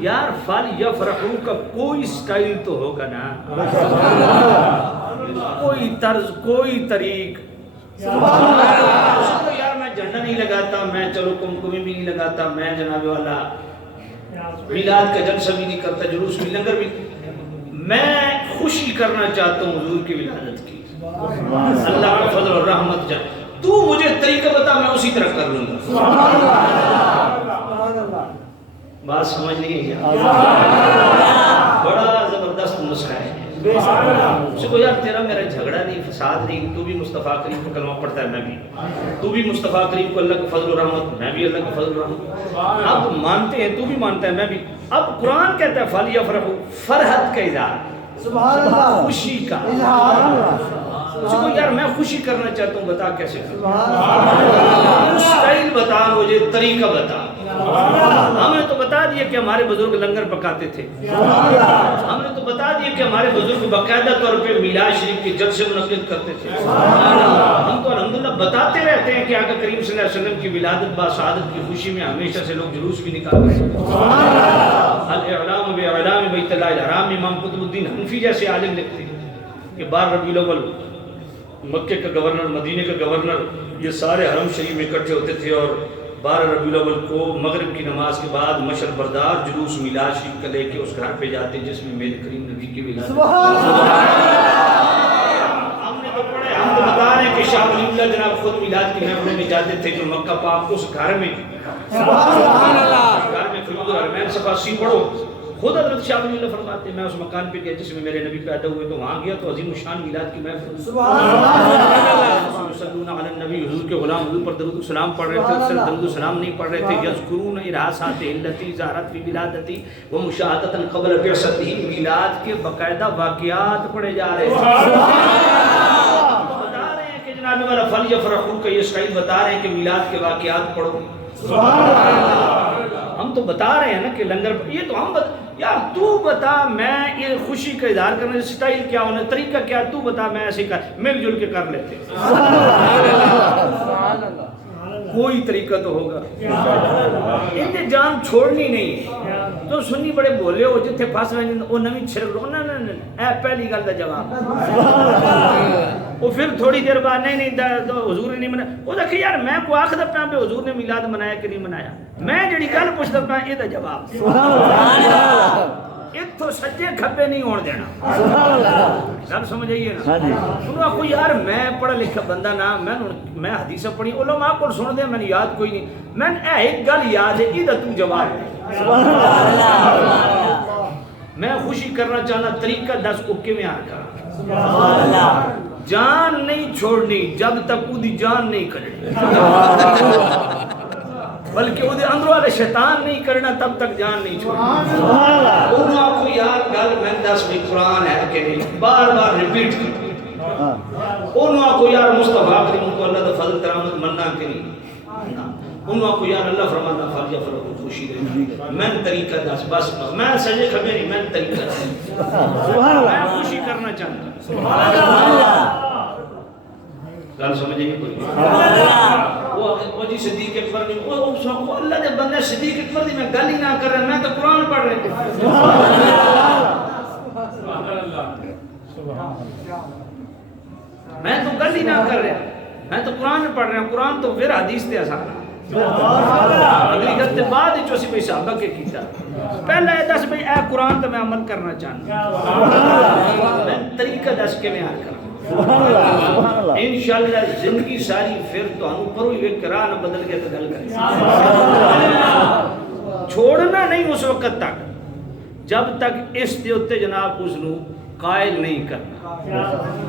یار فلیفرحوا کا کوئی سٹائل تو ہوگا نا، کوئی طرز، کوئی طریق. یار میں جھنڈا نہیں لگاتا، میں چلو کمکمی بھی نہیں لگاتا، میں جناب والا میلاد کا جلسہ بھی نہیں کرتا، جلوس بھی، لنگر بھی، میں خوشی کرنا چاہتا ہوں حضور کی ولادت کی، اللہ کا فضل اور رحمت جان. تو مجھے طریقہ بتا، میں اسی طرح کر لوں گا. بات سمجھ نہیں ہے؟ بڑا زبردست نسخہ ہے. اسے کو یار تیرا میرا جھگڑا نہیں، فساد نہیں، تو بھی مصطفیٰ کریم کو کلمہ پڑھتا ہے، میں بھی، تو بھی مصطفیٰ کریم کو اللہ کا فضل و رحمت، میں بھی اللہ کا فضل و رحمت. اب مانتے ہیں، تو بھی مانتا ہے، میں بھی. اب قرآن کہتا ہے فلیفرحوا، فرحت کا اظہار، خوشی کا. اسے کو یار میں خوشی کرنا چاہتا ہوں، بتا کیسے کروں؟ سٹائل بتا، مجھے طریقہ بتا. ہم نے تو بتا دیا کہ ہمارے بزرگ لنگر پکاتے تھے، ہم نے تو بتا دیا کہ ہمارے بزرگ باقاعدہ طور پہ میلاد شریف کے جلسے منعقد کرتے تھے. ہم تو الحمدللہ بتاتے رہتے ہیں کہ آقا کریم صلی اللہ علیہ وسلم کی ولادت باسعادت کی خوشی میں ہمیشہ سے لوگ جلوس بھی نکال رہے ہیں. الاعلام باعلام بیت اللہ الحرام، امام قطب الدین حنفی جیسے عالم لکھتے ہیں کہ 12 ربیع الاول مکے کا گورنر، مدینے کا گورنر، یہ سارے حرم شریف میں اکٹھے ہوتے تھے اور 12 ربیع الاول کو مغرب کی نماز کے بعد مشر بردار جلوس میلاد شریف کا لے کے اس گھر پہ جاتے جس میں میرے کریم نبی کی ولادت. ہم نے تو پڑھے، ہم تو بتا رہے ہیں کہ شاہ ولی اللہ جناب خود میلاد کی محفل میں جاتے تھے، جو مکہ پاک اس گھر میں، گھر میں فیوض الحرمین صفحہ 80 پڑھو، خود حضرت شاہ ولی اللہ فرماتے ہیں میں اس مکان پہ گیا جس میں میرے نبی پیدا ہوئے، تو وہاں گیا تو عظیم الشان میلاد کی محفل. یصلون علی النبی، حضور کے غلام حضور پر درود و سلام پڑھ رہے تھے، اکثر درود و سلام نہیں پڑھ رہے تھے. یذکرون ارہاسات التی ظہرت فی ولادتی و مشاہدۃ قبل بعثتہ، میلاد کے باقاعدہ واقعات پڑھے جا رہے ہیں. بتا رہے ہیں کہ جناب والا فلیفرحوا کا یہ اسٹائل بتا رہے ہیں کہ میلاد کے واقعات پڑھو. ہم تو بتا رہے ہیں نا کہ لنگر، یہ تو ہم یار تو بتا، میں یہ خوشی کا اظہار کرنا، سٹائل کیا ہونا، طریقہ کیا، تو بتا، میں ایسے کر، مل جل کے کر لیتے. کوئی طریقہ تو ہوگا. انہیں جان چھوڑنی نہیں. تو سنی بڑے بولے ہو جتھے پھس رہے ہیں وہ نویں چھڑک لو، اے پہلی گل دا جواب. وہ پھر تھوڑی دیر بعد نہیں حضور نے نہیں منایا. وہ دیکھیں یار میں کو آخر پہ پہ حضور نے میلاد منایا کہ نہیں منایا، میں جڑی گل پوچھتا پہ یہ دا جواب. اتھو سجے کھبے نہیں ہون دینا. گل سمجھ آئیے نا. انہوں آخو یار میں پڑھا لکھا بندہ نا، میں حدیثہ پڑھی علماء کو سن دیا، میں نے یاد کوئی نہیں، میں ایک گل یاد ہے، یہ دا تو جواب ہے. میں خوشی کرنا چاہنا، طریقہ 10 اوکے میں آ کر جان نہیں چھوڑنی جب تک وہ جان نہیں کرنی، بلکہ وہ اندر والے شیطان نہیں کرنا تب تک جان نہیں چھوڑنی. انہوں آپ کو یار گل میں 10 میں قرآن ہے کہ نہیں، بار بار ریپیٹ کرتا. انہوں کو یار مصطفیٰ کریم کو اللہ دا فضل کرامت مننا کریں انہوں کو یار اللہ فرمانا فاجہ فرق خوشی دے میں طریقہ دس بس میں سجے کھبے نہیں میں طریقہ دس میں خوشی کرنا چاہتا گل سمجھے گی کوئی وہ جی صدیق اکبر نے وہ اللہ دے بندے صدیق اکبر دی میں گل ہی نہ کر رہا میں تو قرآن پڑھ رہے میں تو گل ہی نہ کر رہا میں تو قرآن پڑھ رہا ہوں قرآن تو پھر حدیث تے آسان اگلی گل تے بعد جو سی بھئی صحابہ کے کیتا پہلا یہ دس بھئی اے قرآن تو میں عمل کرنا چاہنا میں طریقہ دس کے میں آر کرنا انشاءاللہ زندگی ساری پھر تو ہم کرو یہ قرآن بدل کے تو گل کریں چھوڑنا نہیں اس وقت تک جب تک اس دے ہوتے جناب اس نو قائل نہیں کرنا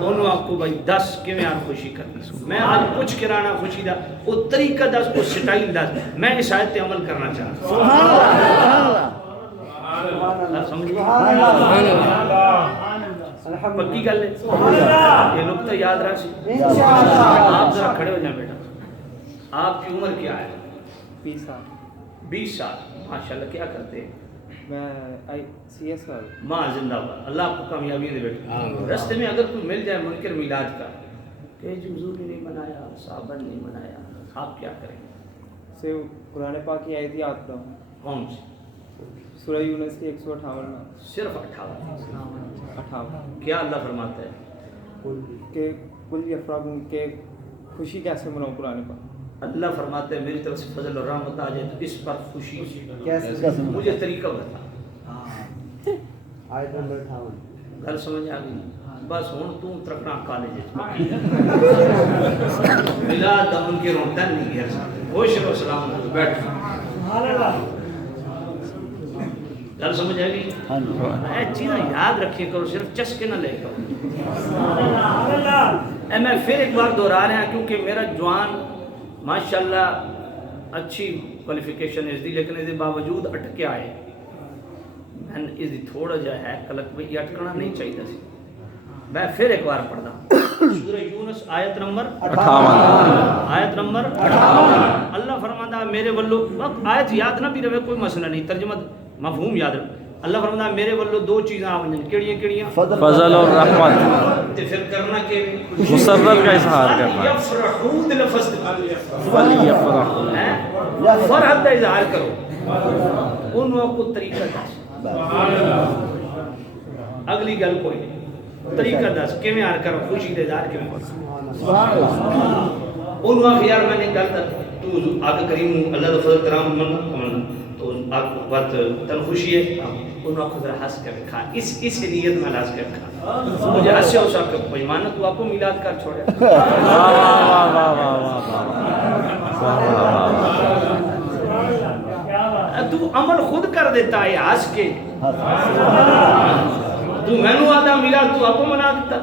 انہوں آپ کو بھائی دس کے میں آپ خوشی کرنا میں آج کچھ کرانا خوشی دا وہ طریقہ دس وہ سٹائل دس میں اس آیت تے عمل کرنا چاہتا سمجھیں پکی گل ہے یہ نکتہ یاد رہا سی آپ ذرا کھڑے ہو جائیں بیٹا آپ کی عمر کیا ہے 20 سال 20 سال ماشاءاللہ کیا کرتے ہیں میں سی ایس کا ماں زندہ باد اللہ آپ کو کامیابی دے بیٹا رستے میں اگر کوئی مل جائے منکر میلاد کا کہ جو حضور نے نہیں منایا صحابہ نے نہیں منایا آپ کیا کریں سے قرآن پاک کی آیت یاد کروں کون سی سورہ یونس کی 158 میں صرف 58 کیا اللہ فرماتا ہے کہ کل یفرحون کہ خوشی کیسے مناؤں قرآن پاک اللہ فرماتا ہے میری طرف سے فضل اور رحمت آ جائے تو اس پر خوشی کیسے مجھے طریقہ بتا آیت نمبر 58 گل سمجھ آ گئی بس ہوں تو ترکنا کالج ملا دمن کے روتا نہیں گیا خوش رہو سلام بیٹھ گل سمجھ آ گئی اے چیزیں یاد رکھیں کرو صرف چسکے نہ لے کرو اے میں پھر ایک بار دہرا رہا ہوں کیونکہ میرا جوان ماشاءاللہ اچھی کوالیفیکیشن ہے اس دی لیکن اس دے باوجود اٹکے آئے میں اس دی تھوڑا جا ہے کلک میں یہ اٹکنا نہیں چاہیے سی میں پھر ایک بار پڑھدا سورہ یونس آیت نمبر 58 آیت نمبر 58 اللہ فرماتا ہے میرے ولو وقت آیت یاد نہ بھی رہے کوئی مسئلہ نہیں ترجمہ مفہوم یاد رہے اللہ فرماتا ہے میرے ولو دو چیزاں آ ونجن کیڑیاں کیڑیاں فضل اور رحمت تے پھر کرنا کہ مسرت کا اظہار کرنا یفرحون لفظ فلیفرحوا فرحت کا اظہار کرو انہوں کو طریقہ دس اگلی گل کوئی نہیں طریقہ دس کیویں آر کرو خوشی دے اظہار کیویں کرو انہوں یار میں نے گل تو آقا کریم اللہ دا فضل کرام من تو آپ بات تن خوشی ہے انہوں کو ذرا ہنس کر کھا اس نیت میں ہنس کر کھا مجھے ہنسے ہو سکتا کوئی مانا تو آپ کو میلاد کر چھوڑے تو عمل خود کر دیتا ہے ہنس کے تو میں نو آدھا میلاد تو آپ کو منا دیتا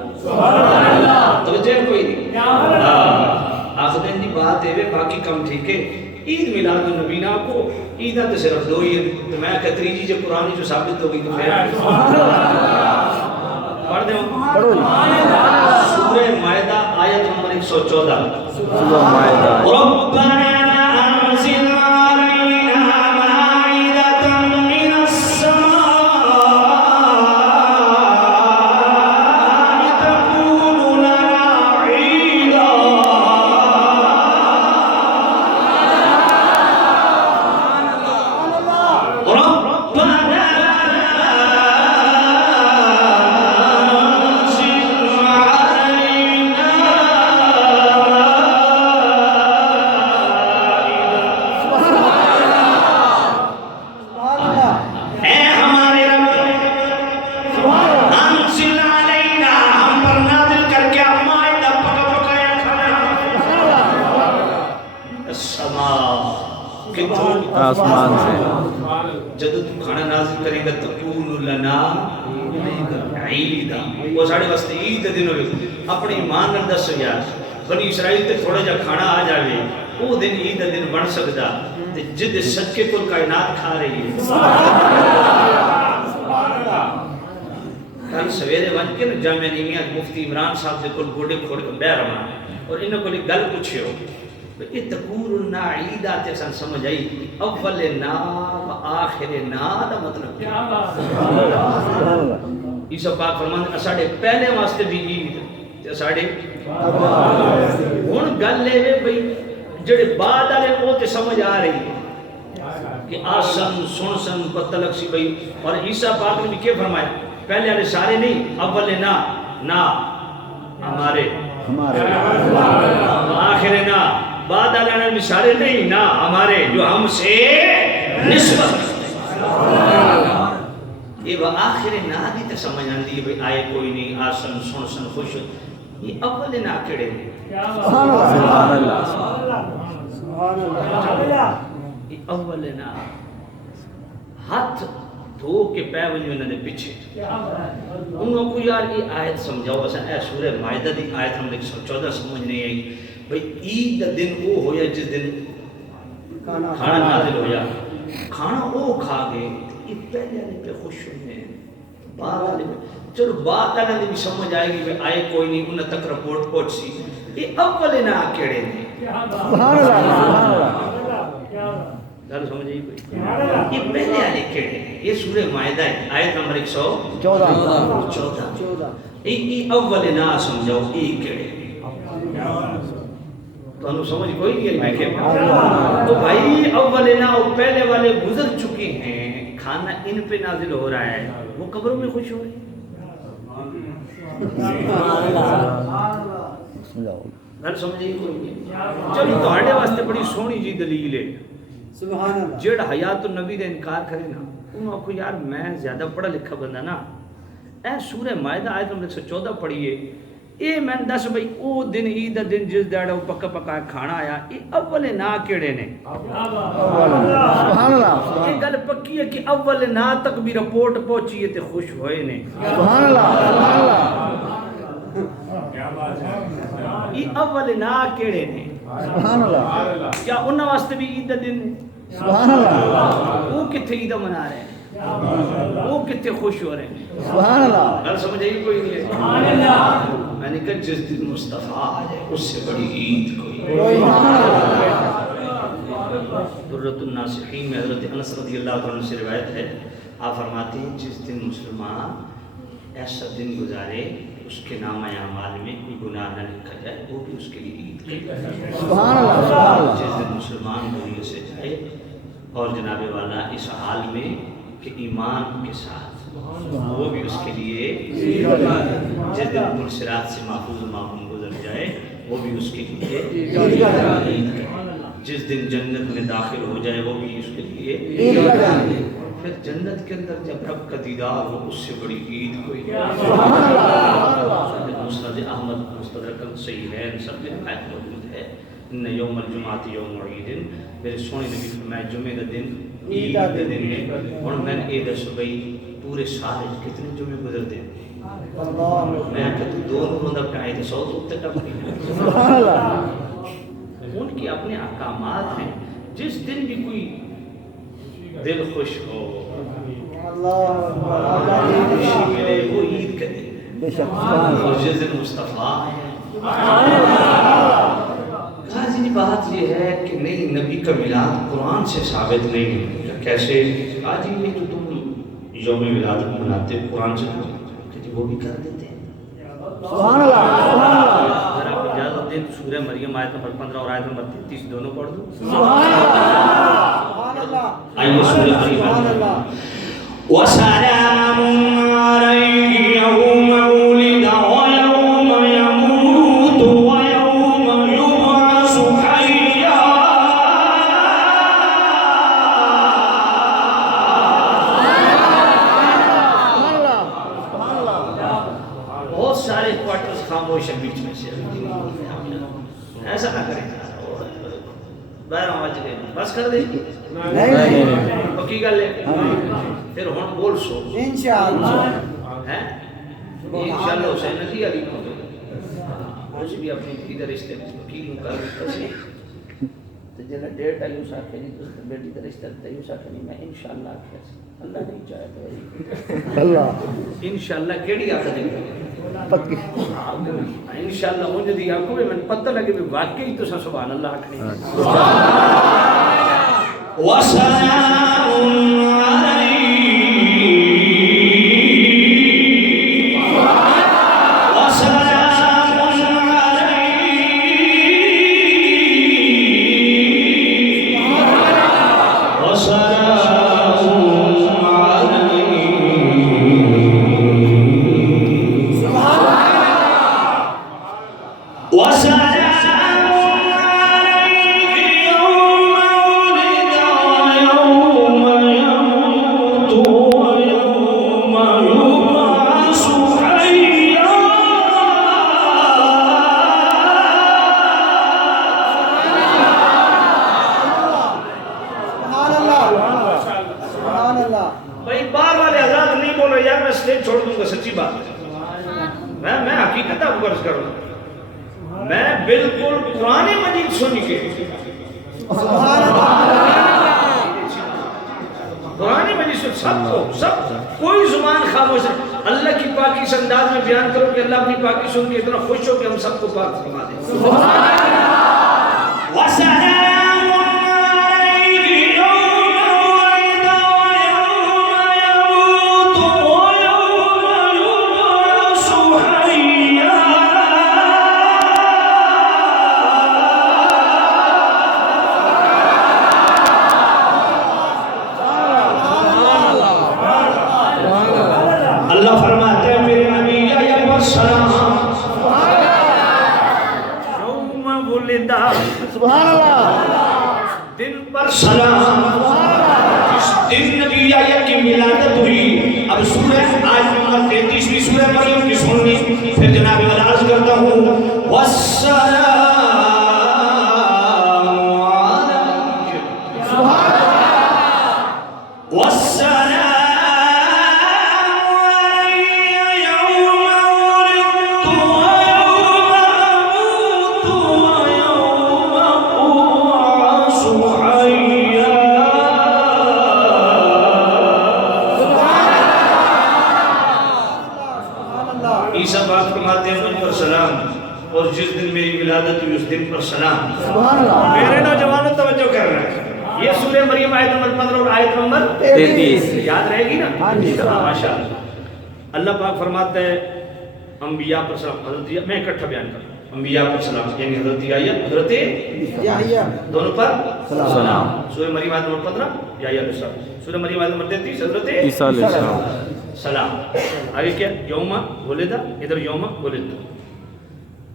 توجہ کوئی نہیں آخر دن دی بات ہے باقی کم ٹھیک ہے عید میلاد النبی نا کو عیدہ تو صرف دو ہی ہے تو میں کہتری جی جو قرآنی جو ثابت ہو گئی تو پھر پڑھ دیں سورہ مائدہ آیت نمبر 114 سورہ مائدہ ربنا انزل علینا مائدة من السماء تكون لنا عيدا ربنا انزل علينا اے ہمارے رب انزل علینا ہم پر نازل کر کے مائدہ پکا پکایا کھانا السماء کتوں آسمان سے جب تو کھانا نازل کرے گا تکون لنا عیدا وہ ساڑھے واسطے عید دن ہوئے اپنے ایمان نال دس یار بنی اسرائیل تے تھوڑا جا کھانا آ جاوے وہ دن عید دن بن سکدا تے جد صدقے کل کائنات کھا رہی ہے کل سویرے ون کے نا جامعہ نیمیا مفتی عمران صاحب دے کول گوڑے کھوڑ کے بہ رہا اور انہوں کو گل پوچھے ہو یہ تکور نا عیدہ تے سن سمجھ آئی اول نا و آخر نا دا مطلب کیا عیسیٰ پاک فرمانے اساڑے پہلے واسطے بھی عید تے ساڑے ہن گل لے وے بھئی جڑے بعد والے او تے سمجھ آ رہی ہے کہ آسن سن پتلک سی بھئی اور عیسیٰ پاک نے بھی کیا فرمایا پہلے والے سارے نہیں اول نا ہمارے آخر نا بعد والے بھی سارے نہیں نا ہمارے جو ہم سے نسبت یہ وہ آخر نا دی تے سمجھ آندی ہے بھئی آئے کوئی نہیں آسن سن خوش یہ اول نا کڑے سبحان اللہ اول نا ہاتھ دھو کے پے ونجو انہوں نے پیچھے انہوں کو یار یہ آیت سمجھاؤ اسا اے سورہ مائدہ دی آیت ہم نے 114 سمجھ نہیں آئی بھئی عید دا دن وہ ہویا جس دن کھانا نازل ہویا کھانا وہ کھا گئے یہ پہلے آنے پہ خوش ہوئے ہیں بعد آنے پہ چلو بعد آنے بھی سمجھ آئے گی بھئی آئے کوئی نہیں انہوں تک رپورٹ پہنچ سی یہ اول نا کیڑے نے سبحان اللہ گل سمجھے کوئی یہ پہلے والے کیڑے ہیں یہ سورہ مائدہ ہے آیت نمبر 114 یہ اول نا سمجھاؤ یہ کیڑے تو انہوں سمجھ کوئی نہیں ہے میں کہ تو بھائی اول نا پہلے والے گزر چکے ہیں کھانا ان پہ نازل ہو رہا ہے وہ قبروں میں خوش ہو رہے ہیں گل سمجھے کوئی نہیں چلو تہاڈے واسطے بڑی سونی جی دلیل ہے جڑا حیات النبی دے انکار کرے نا انہوں کو یار میں زیادہ پڑھا لکھا بندہ نا اے سورہ مائدہ آیت نمبر 114 پڑھیے اے میں دس بھئی او دن عید دن جس دیڑا پکا پکا کھانا آیا یہ اول نا کیڑے نے سبحان اللہ یہ گل پکی ہے کہ اول نا تک بھی رپورٹ پہنچی ہے تے خوش ہوئے نے سبحان اللہ یہ اول نا کیڑے نے سبحان اللہ کیا انہاں واسطے بھی عید دن سبحان اللہ وہ کتھے عید منا رہے ہیں وہ کتنے خوش ہو رہے ہیں سبحان اللہ گل سمجھ آئی کوئی نہیں ہے میں نے کہا جس دن مصطفیٰ اس سے بڑی عید کوئی درۃ الناصحین میں حضرت انس رضی اللہ عنہ سے روایت ہے آپ فرماتے ہیں جس دن مسلمان ایسا دن گزارے اس کے نام اعمال میں کوئی گناہ نہ لکھا جائے وہ بھی اس کے لیے عید کی سبحان اللہ جس دن مسلمان دنیا سے جائے اور جناب والا اس حال میں کہ ایمان کے ساتھ وہ بھی اس کے لیے جس دن پرسرات سے محفوظ و معصوم گزر جائے وہ بھی اس کے لیے عید کا جس دن جنت میں داخل ہو جائے وہ بھی اس کے لیے پھر جنت کے اندر جب رب کا دیدار ہو اس سے بڑی عید کوئی مسند احمد مستدرک صحیحین سب میں آیت موجود ہے ان یوم الجمعۃ یوم عید میرے سونے نبی فرمایا جمعے کا دن عید کا دن ہے اور میں نے یہ دس بھائی پورے سال کتنے جمعے گزرتے ہیں میں کہ تو دو نمبر اپنے آئے تھے 100 تو اتنے ٹپ ان کے اپنے احکامات ہیں جس دن بھی کوئی دل خوش ہو خوشی ملے وہ عید کا دن اور جس دن مصطفیٰ غازی بات یہ ہے کہ نہیں نبی کا میلاد قرآن سے ثابت نہیں ہے کیسے آج ہی نہیں تو تم یوم ولادت مناتے قرآن سے کہ وہ بھی کر دیتے ہیں سبحان اللہ اگر آپ اجازت دیں تو سورہ مریم آیت نمبر 15 اور آیت نمبر 33 دونوں پڑھ دوں سبحان اللہ آئیے سورہ مریم وسلام علیہ یوم ولد ویوم یموت ویوم یبعث حیا بہت سارے کوارٹرز خاموش ہیں بیچ میں سے ایسا نہ کریں باہر آواز لے بس کر دیں پکی گل ہے پھر ہن بول سو انشاءاللہ ہیں انشاءاللہ حسین نبی علی کو اس بھی اپنی ادھر رشتے وکیل کر تو جنہیں ڈیٹ آئی اس آخر نہیں تو بیٹی کا رشتہ تھی اس آخر نہیں میں انشاءاللہ آخر اللہ نہیں چاہے تو اللہ انشاءاللہ کیڑی آخر نہیں پکی انشاءاللہ مجھے دی آنکھوں میں پتہ لگے بھی واقعی تو سبحان اللہ آخر نہیں وَسَلَامٌ میں حقیقت آپ کو عرض کروں میں بالکل قرآن مجید سن کے قرآن مجید سن سب کوئی زبان خاموش ہے اللہ کی پاکی اس انداز میں بیان کرو کہ اللہ اپنی پاکی سن کے اتنا خوش ہو کہ ہم سب کو پاک فرما دیں اللہ فرماتے ہیں میرے نبی یا سلام یوم ولدہ سبحان اللہ دن پر سلام جس دن نبی یا کی ولادت ہوئی اب سورہ آج نمبر 33ویں سورہ مریم کی سننی پھر جناب عرض کرتا ہوں والسلام علیکم سبحان اللہ والسلام عیسیٰ باپ فرماتے ہیں مجھ پر سلام اور جس دن میری ولادت ہوئی اس دن پر سلام میرے نوجوانوں توجہ کر رہے ہیں یہ سورہ مریم آیت نمبر 15 اور آیت نمبر 33 یاد رہے گی نا ماشاءاللہ اللہ پاک فرماتا ہے انبیاء پر سلام حضرت میں اکٹھا بیان کرتا ہوں انبیاء پر سلام یعنی حضرت یحییٰ حضرت دونوں پر سلام سورہ مریم آیت نمبر 15 یحییٰ علیہ السلام سورہ مریم آیت نمبر 33 حضرت عیسیٰ علیہ السلام سلام آگے کیا یوم ولدہ ادھر یوم ولدہ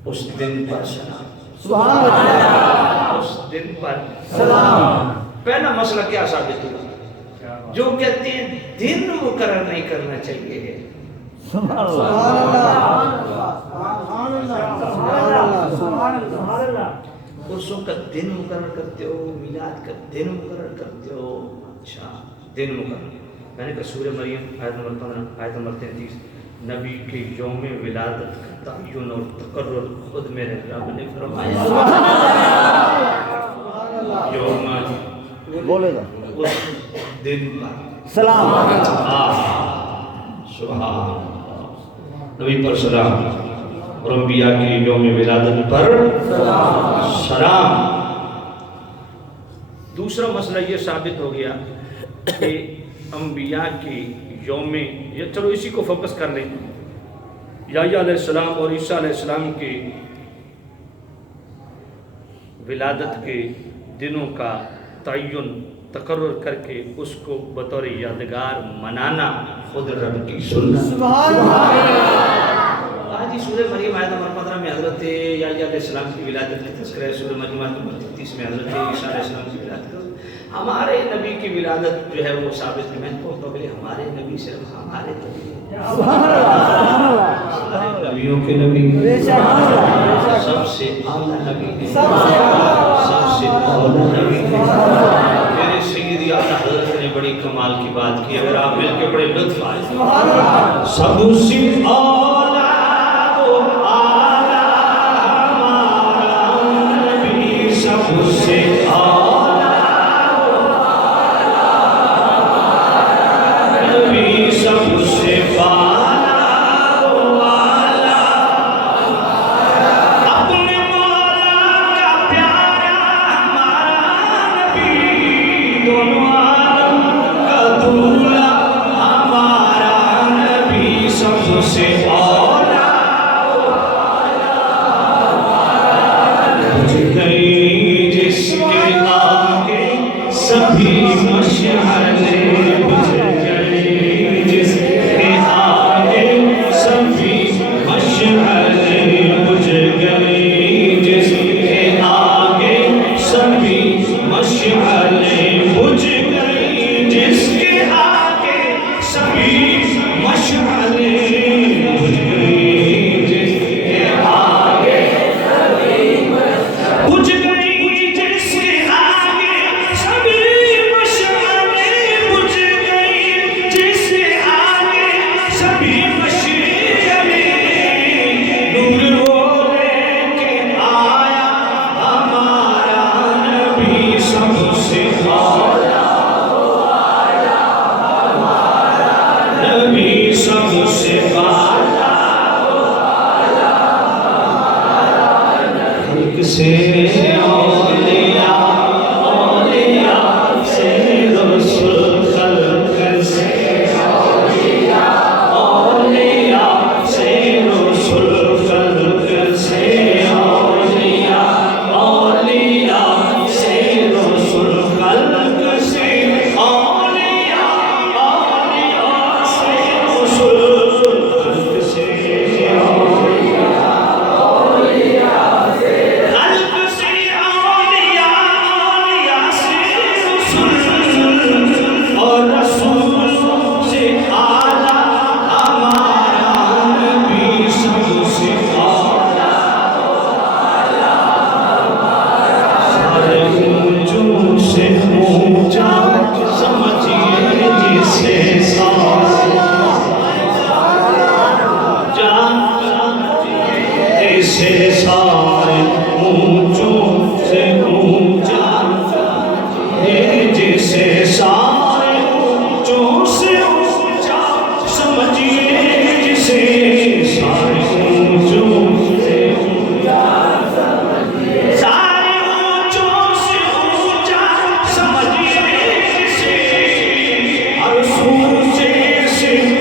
اس دن پر سلام سبحان اللہ اس دن پر سلام پہلا مسئلہ کیا ثابت ہوا جو کہتے ہیں دن مقرر نہیں کرنا چاہیے سبحان اللہ عرصوں کا دن مقرر کرتے ہو میلاد کا دن مقرر کرتے ہو اچھا دن مقرر میں نے کہا سورہ مریم آیت نمبر 15 آیت نمبر 33 نبی کے یوم ولادت کا تعین اور تقرر خود میرے رب نے فرمایا یوم بولے گا اس دن پر سلام سبحان نبی پر سلام اور انبیاء کی یوم ولادت پر سلام دوسرا مسئلہ یہ ثابت ہو گیا کہ انبیاء کی یوم یہ چلو اسی کو فوکس کر لیں یحییٰ علیہ السلام اور عیسیٰ علیہ السلام کی ولادت کے دنوں کا تعین تقرر کر کے اس کو بطور یادگار منانا خود رب کی سنت سبحان اللہ آج ہی سورہ مریم آیت نمبر 15 میں حضرت یحییٰ علیہ السلام کی ولادت کا تذکرہ ہے سورہ مریم آیت نمبر 33 میں حضرت عیسیٰ علیہ السلام کی ولادت ہمارے نبی کی ولادت جو ہے وہ ثابت ہے میں تو بولے ہمارے نبی صرف ہمارے نبی نبیوں کے نبی سب سے اعلیٰ نبی سب سے اعلیٰ نبی میرے سیدی اعلیٰ حضرت نے بڑی کمال کی بات کی اگر آپ مل کے بڑے لطف آئے سب سے اعلیٰ وہ اعلیٰ ہمارا نبی سب سے اعلیٰ دونوں عالم کا دولہا ہمارا نبی سب سے اولا بجھ گئی جس کے آگے سبھی مشعلیں بجھ گئی جس کے آگے سبھی مشعلیں بجھ گئی جس کے آگے سبھی مشعلیں بجھ گئی جس کے آگے سبھی مشعلیں بجھ گئی جس کے آگے بجھ گئی جس کے آگے سبھی مشعلیں بجھ گئی جس کے آگے سبھی مشعلیں نور وہ لے کے آیا ہمارا نبی سب سے اولا نبی سب سے اعلیٰ خلق سے اولیاء اولیاء سے رسول خلق سے اولیاء اولیاء سے رسول خلق سے اولیاء اولیاء سے رسول خلق سے اولیاء اولیاء سے رسول خلق سے خلق سے اولیاء اولیاء سے رسول اور رسول سے اعلیٰ ہمارا نبی سب سے اعلیٰ سارے اونچوں سے اونچا سمجھیے جسے جسے سارے اونچوں سے اونچا جسے سارے اونچوں سے اونچا سمجھیے جسے سارے اونچوں سے اونچا سارے اونچوں سے اونچا سمجھیے جسے رسول سے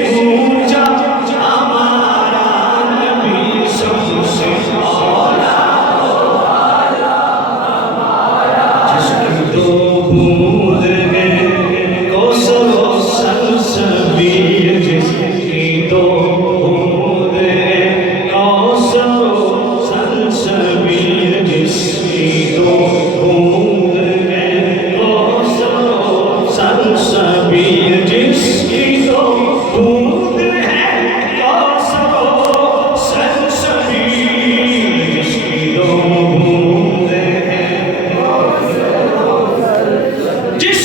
اونچا ہمارا نبی سب سے اولا جس کی دو بوند ہے کوثر و سلسبیل جس کی دو بوند ہے کوثر و سلسبیل جس کی دو بوند ہے کوثر و سلسبیل جس کی دو بوند ہے کوثر و سلسبیل جس کی دو بوند ہے جس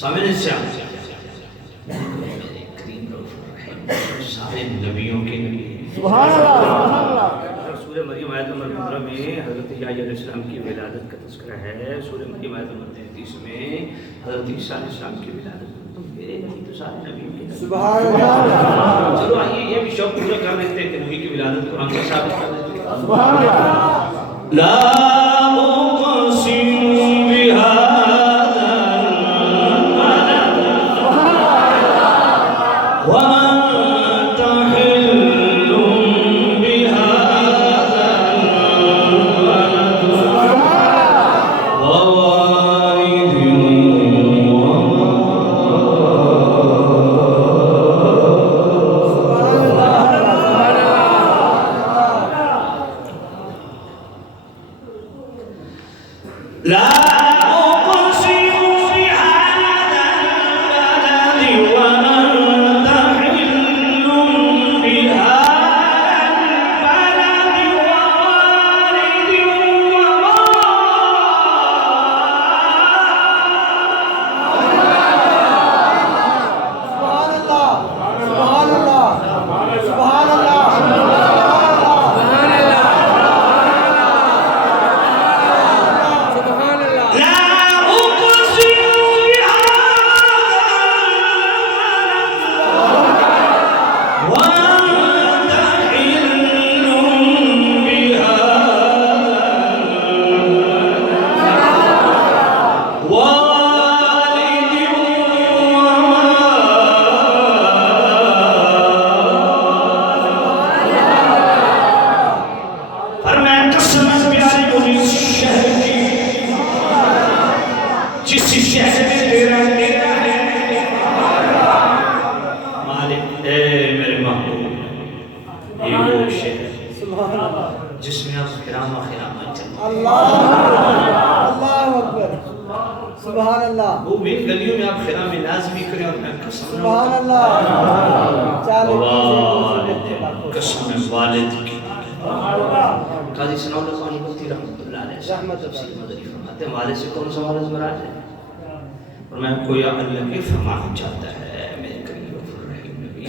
سامنے سے کریم رؤوف رحیم سارے نبیوں کے نبی سبحان اللہ سبحان اللہ سورہ مریم آیت نمبر 15 میں حضرت یحییٰ علیہ السلام کی ولادت کا تذکرہ ہے. سورہ مریم آیت نمبر 33 میں حضرت عیسیٰ علیہ السلام کی ولادت. تو میرے نبی تو سارے نبیوں کے نبی. سبحان اللہ چلو آئیے یہ بھی شوق پورا کر لیتے ہیں کہ نبی کی ولادت قرآن سے ثابت کر دیتے ہیں. سبحان اللہ لا اقسم بهذا البلد وأنت حل بهذا البلد ووالد لا أقسم بهذا البلد وأنت حل بهذا البلد ووالد جس شہر میں تیرا ڈیرا ہے مالک اے میرے محبوب یہ وہ شہر جس میں آپ خرامہ خرامہ چلتے اللہ اکبر سبحان اللہ وہ ان گلیوں میں آپ خرام لازمی کریں اور میں قسم سبحان اللہ قسم والد کی قاضی ثناء اللہ خانی مفتی رحمۃ اللہ علیہ تفسیر مدنی فرماتے ہیں والد سے کون سا والد مراد ہے اور میں کوئی اللہ کے فرمانا چاہتا ہے میرے کریم رؤوف رحیم نبی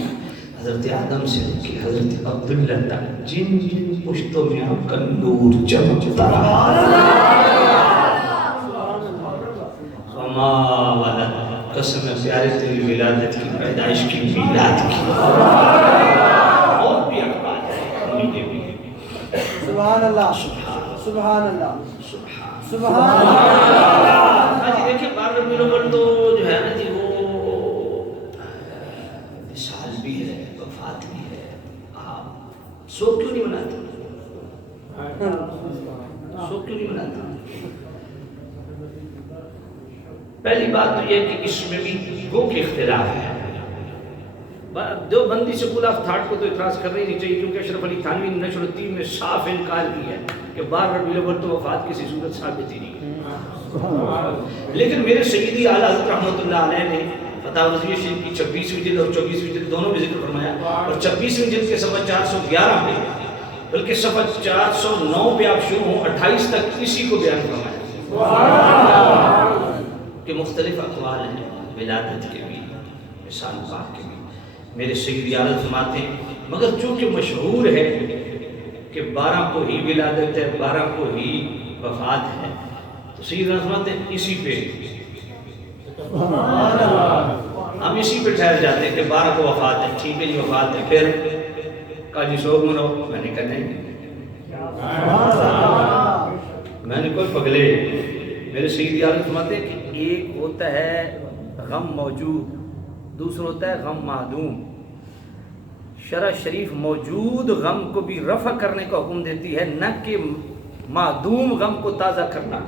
حضرت آدم سے لے کے حضرت عبداللہ تک جن جن پشتوں میں آپ کا نور چمکتا رہا وما ولد قسم پیارے تیری ولادت کی پیدائش کی میلاد کی اور بھی اقبال ہے انہیں بھی سبحان اللہ سبحان اللہ سبحان اللہ جی دیکھیں بار ربیع الاول تو جو ہے نا جی وہ وصال بھی ہے وفات بھی ہے آپ سوگ کیوں نہیں مناتے سوگ کیوں نہیں مناتے پہلی بات تو یہ کہ اس میں بھی گو کے اختلاف ہے دو بندی سکول آف تھاٹ کو تو اعتراض کرنا ہی نہیں چاہیے کیونکہ اشرف علی تھانوی نے نشر الدین میں صاف انکار کی ہے کہ 12 ربیع الاول تو وفات کسی صورت ثابت ہی نہیں ہے لیکن میرے سیدی اعلیٰ حضرت رحمۃ اللہ علیہ نے فتح رضویہ شریف کی 26ویں جلد اور 24ویں جلد دونوں میں ذکر فرمایا اور 26ویں جلد کے صفحہ 411 میں بلکہ صفحہ 409 پہ آپ شروع ہوں 28 تک اسی کو بیان فرمایا کہ مختلف اقوال ہیں ولادت کے بھی مثال پاک کے بھی میرے سیدی اعلیٰ فرماتے ہیں مگر چونکہ مشہور ہے کہ 12 کو ہی ولادت ہے 12 کو ہی وفات ہے تو سیدنا فرماتے ہیں اسی پہ ہم اسی پہ ٹھہر جاتے ہیں کہ 12 کو وفات ہے ٹھیک ہے جی وفات ہے پھر کہا جی سوگ مناؤ میں نے کہا نہیں میں نے کوئی پگلے میرے سیدی اعلیٰ فرماتے ہیں کہ ایک ہوتا ہے غم موجود دوسرا ہوتا ہے غم معدوم شرع شریف موجود غم کو بھی رفع کرنے کا حکم دیتی ہے نہ کہ معدوم غم کو تازہ کرنا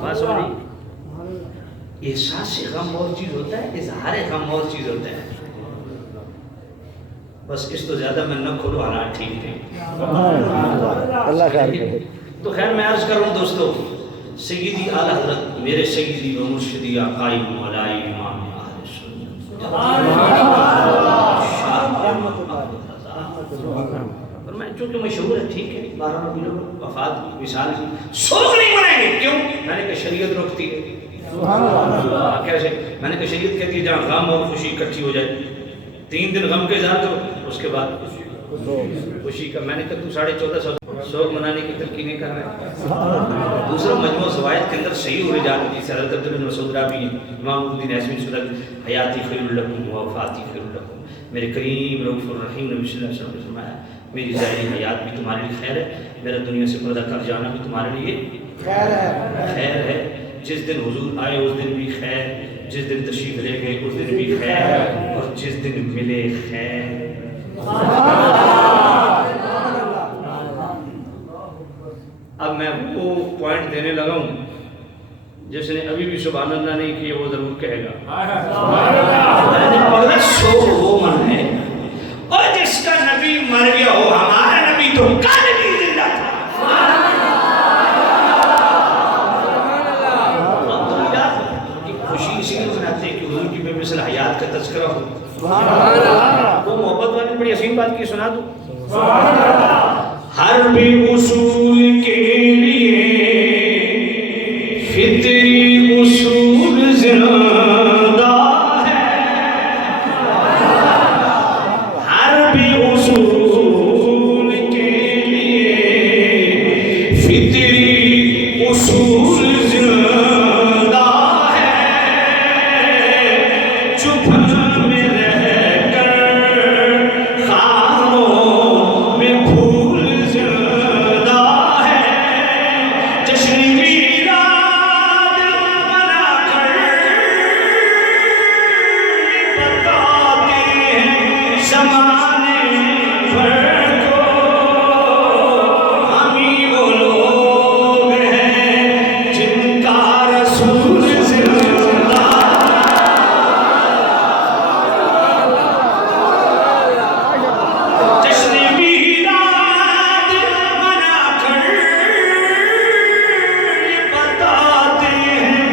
بات سمجھی احساس غم اور چیز ہوتا ہے اظہار غم اور چیز ہوتا ہے بس اس تو زیادہ میں نہ کھولو حالات ٹھیک نہیں اللہ خیر کرے تو خیر میں عرض کر رہا ہوں دوستو سیدی اعلیٰ حضرت میرے سیدی و مرشدی آقائی مولائی امام اہل سنت اور میں چونکہ مشہور ہے ٹھیک ہے 12 ربیع الاول وفات مثال سوگ نہیں منائیں گے کیوں میں نے کہا شریعت روکتی ہے کیسے؟ میں نے کہا شریعت کہتی ہے جہاں غم اور خوشی اکٹھی ہو جائے 3 دن غم کا اظہار کرو، اس کے بعد خوشی کا. میں نے کہا تو 1450 شوق منانے کی تلقینیں کر رہے ہیں. دوسرا مجموعہ زوائد کے اندر صحیح ہو جاتی ہے. حضرت عبداللہ بن مسعود راوی امام الدین ایسمی صدق حیاتی خیر لکم و وفاتی خیر لکم. میرے کریم رؤوف الرحیم نبی صلی اللہ علیہ وسلم نے فرمایا میری ظاہری حیات بھی تمہارے لیے خیر ہے، میرا دنیا سے پردہ کر جانا بھی تمہارے لیے خیر ہے. جس دن حضور آئے اس دن بھی خیر، جس دن تشریف لے گئے اس دن بھی خیر، اور جس دن ملے خیر. اب میں وہ پوائنٹ دینے لگا ہوں جس نے ابھی بھی سبحان اللہ نہیں کیا وہ ضرور کہے گا. شوق وہ من ہے اور جس کا نبی مر گیا ہو، ہمارا نبی تو کل بھی زندہ تھا. خوشی اسی لیے مناتے ہیں کہ حضور کی بے مثل حیات کا تذکرہ ہو. وہ محبت والی بڑی عظیم بات کی سنا دوں. ہر بھی اصول کے لیے فطری اصول زندہ ہے. ہر بھی اصول کے لیے فطری اصول زندہ ہے. چپ میں رہ کر خانوں میں پھول زندہ ہے. جشن میلاد منا کر بتاتے ہیں زمانے بھر کو ہم ہی وہ لوگ ہیں جن کا رسول زندہ. جشن میلاد منا کر بتاتے ہیں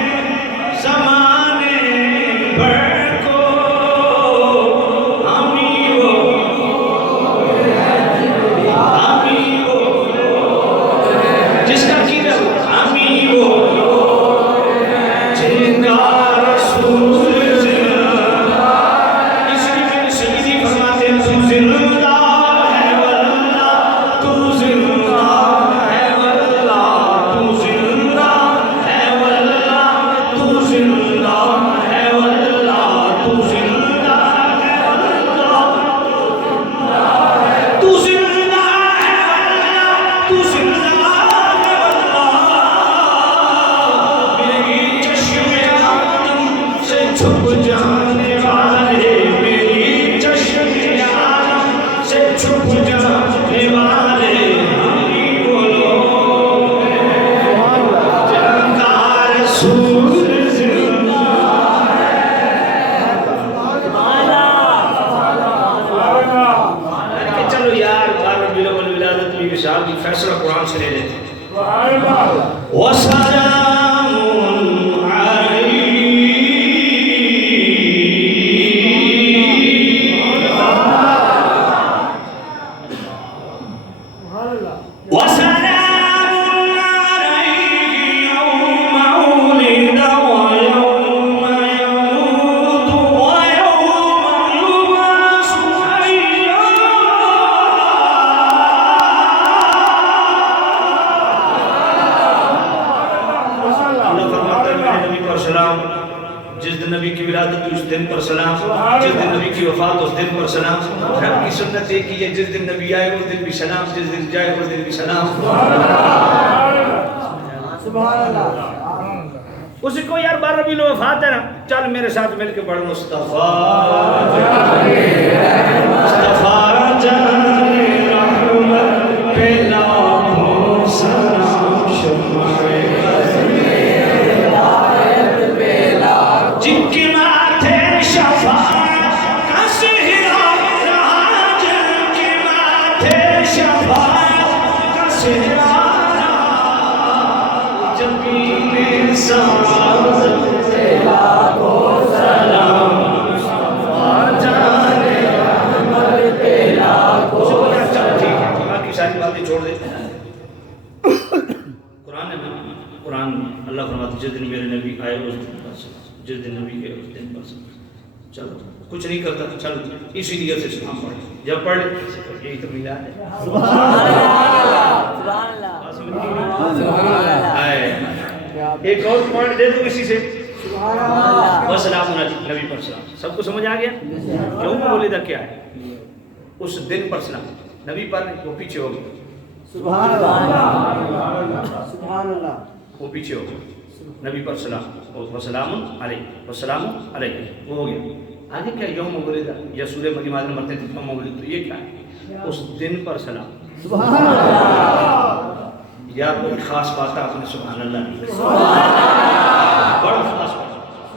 زمانے بھر کو ہم ہی وہ جس کا عقیدہ ہم ہی وہ جن کا رسول زندہ. اس لیے میرے سیدی فرماتے ہیں تو زندہ ہے واللہ، تو زندہ ہے واللہ، تو زندہ ہے واللہ، تو زندہ ہے واللہ، تو زندہ ہے واللہ، تو زندہ ہے واللہ، تو زندہ ہے واللہ. میری چشم عالم سے چھپ جانے والے، میری چشم عالم سے چھپ جانے والے ہم ہی وہ لوگ ہیں جن کا رسول زندہ ہے. میں نے کہا چلو یار 12 ربیع الاول ولادت بھی وصال بھی فیصلہ قرآن سے لے لیتے ہیں. وَسَلَامٌ عَلَيْهِ وَسَلَامٌ عَلَيْهِ يَوْمَ وُلِدَ وَيَوْمَ يَمُوتُ وَيَوْمَ يُبْعَثُ حَيًّا. اللہ فرماتا ہے میرے نبی پر سلام. جس دن نبی کی ولادت ہوئی اس دن پر سلام، جس دن نبی کی وفات اس دن پر سلام. رب کی سنت ایک ہی ہے، جس دن نبی آئے اس دن بھی سلام، جس دن جائے اس دن بھی سلام. اسی کو یار 12 ربیع الاول وفات ہے نا، چل میرے ساتھ مل کے پڑھ مصطفیٰ مصطفیٰ جان رحمت پہ لاکھوں سلام. شمع جن کے ماتھے شفاعت کا سہرا رہا، جن کے ماتھے شفاعت کا سہرا رہا، جبین سعادت پہ لاکھوں سلام. جان رحمت پہ لاکھوں سلام. چلو ٹھیک ہے، باقی ساری باتیں چھوڑ دیتے ہیں. قرآن نے قرآن میں اللہ فرماتا جس دن میرے نبی آئے اس دن پر سلام، جس دن نبی گئے اس دن پر سلام. چلو کچھ نہیں کرتا تو چلو اسی نیت سے سلام پڑھ، جب پڑھ یہی تو میلاد ہے. ایک اور پوائنٹ دے دوں کسی سے، وسلام نبی پر سلام. سب کو سمجھ آ گیا کیوں بولے تھا کیا ہے؟ اس دن پر سلام، نبی پر وہ پیچھے ہو گیا، سبحان اللہ سبحان اللہ، وہ پیچھے ہو گیا، نبی پر سلام وسلام علیہ وسلام علیہ وہ ہو گیا. آگے کیا یوم مولد یا سورہ مریم آدم مرتے تھے یوم مولد، تو یہ کیا ہے؟ اس دن پر سلام. سبحان اللہ، یا کوئی خاص بات ہے آپ نے سبحان اللہ نہیں، بڑا خاص بات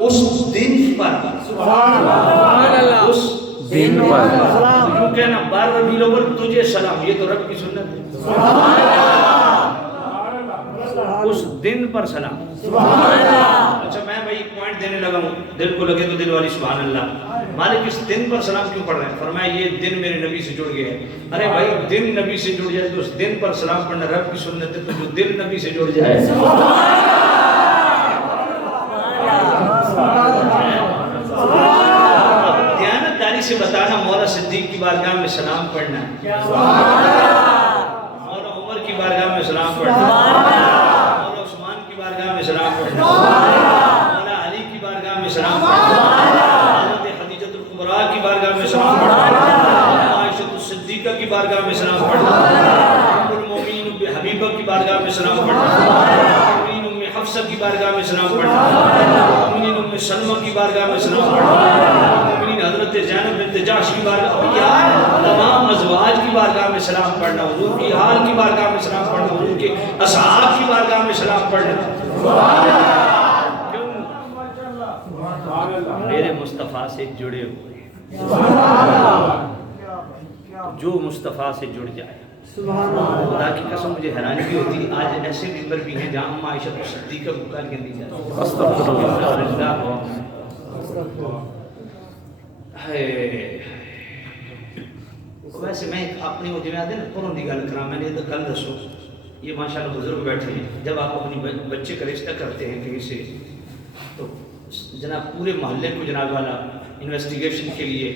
اس دن پر سبحان اللہ، اس دن پر یوں کہنا 12 ربیع الاول تجھے سلام، یہ تو رب کی سنت ہے. اس دن پر سلام. اچھا میں بھائی پوائنٹ دینے لگا ہوں، دل کو لگے تو دل والی سبحان اللہ. مالک اس دن پر سلام کیوں پڑھ رہے ہیں؟ فرمایا یہ دن میرے نبی سے جڑ گیا ہے. ارے بھائی دن نبی سے جڑ جائے تو اس دن پر سلام پڑھنا رب کی سنت ہے، تو جو دل نبی سے جڑ جائے دیانتداری سے بتانا مولا صدیق کی بارگاہ میں سلام پڑھنا، مولا عمر کی بارگاہ میں سلام پڑھنا، مولا عثمان کی بارگاہ میں سلام پڑھنا، مولا علی کی بارگاہ میں سلام پڑھنا، حضرت خدیجۃ الکبریٰ کی بارگاہ میں سلام پڑھنا، عائشہ الصدیقہ کی بارگاہ میں سلام پڑھنا، ام المومنین حبیبہ کی بارگاہ میں سلام پڑھنا، حفصہ کی بارگاہ میں سلام پڑھنا، مومنین ام سلمہ کی بارگاہ میں سلام پڑھنا، مومنین حضرت زینب بنت جحش کی بارگاہ، یار تمام ازواج کی بارگاہ میں سلام پڑھنا، حضور کی آل کی بارگاہ میں سلام پڑھنا، حضور کے اصحاب کی بارگاہ میں سلام پڑھنا. کیوں؟ میرے مصطفیٰ سے جڑے ہوئے، جو مصطفیٰ سے جڑ جائے. خدا کی قسم مجھے حیرانی بھی ہوتی، آج ایسے ممبر بھی ہیں جہاں عائشہ صدیقہ کو گالی دی جاتی ہے. ویسے میں اپنی وہ جماعت ہے نا قرآن دی گل کراں، میں نے تو کل دسو یہ ماشاءاللہ بزرگ بیٹھے ہیں، جب آپ اپنی بچے کا رشتہ کرتے ہیں کہیں سے تو جناب پورے محلے کو جناب والا انویسٹیگیشن کے لیے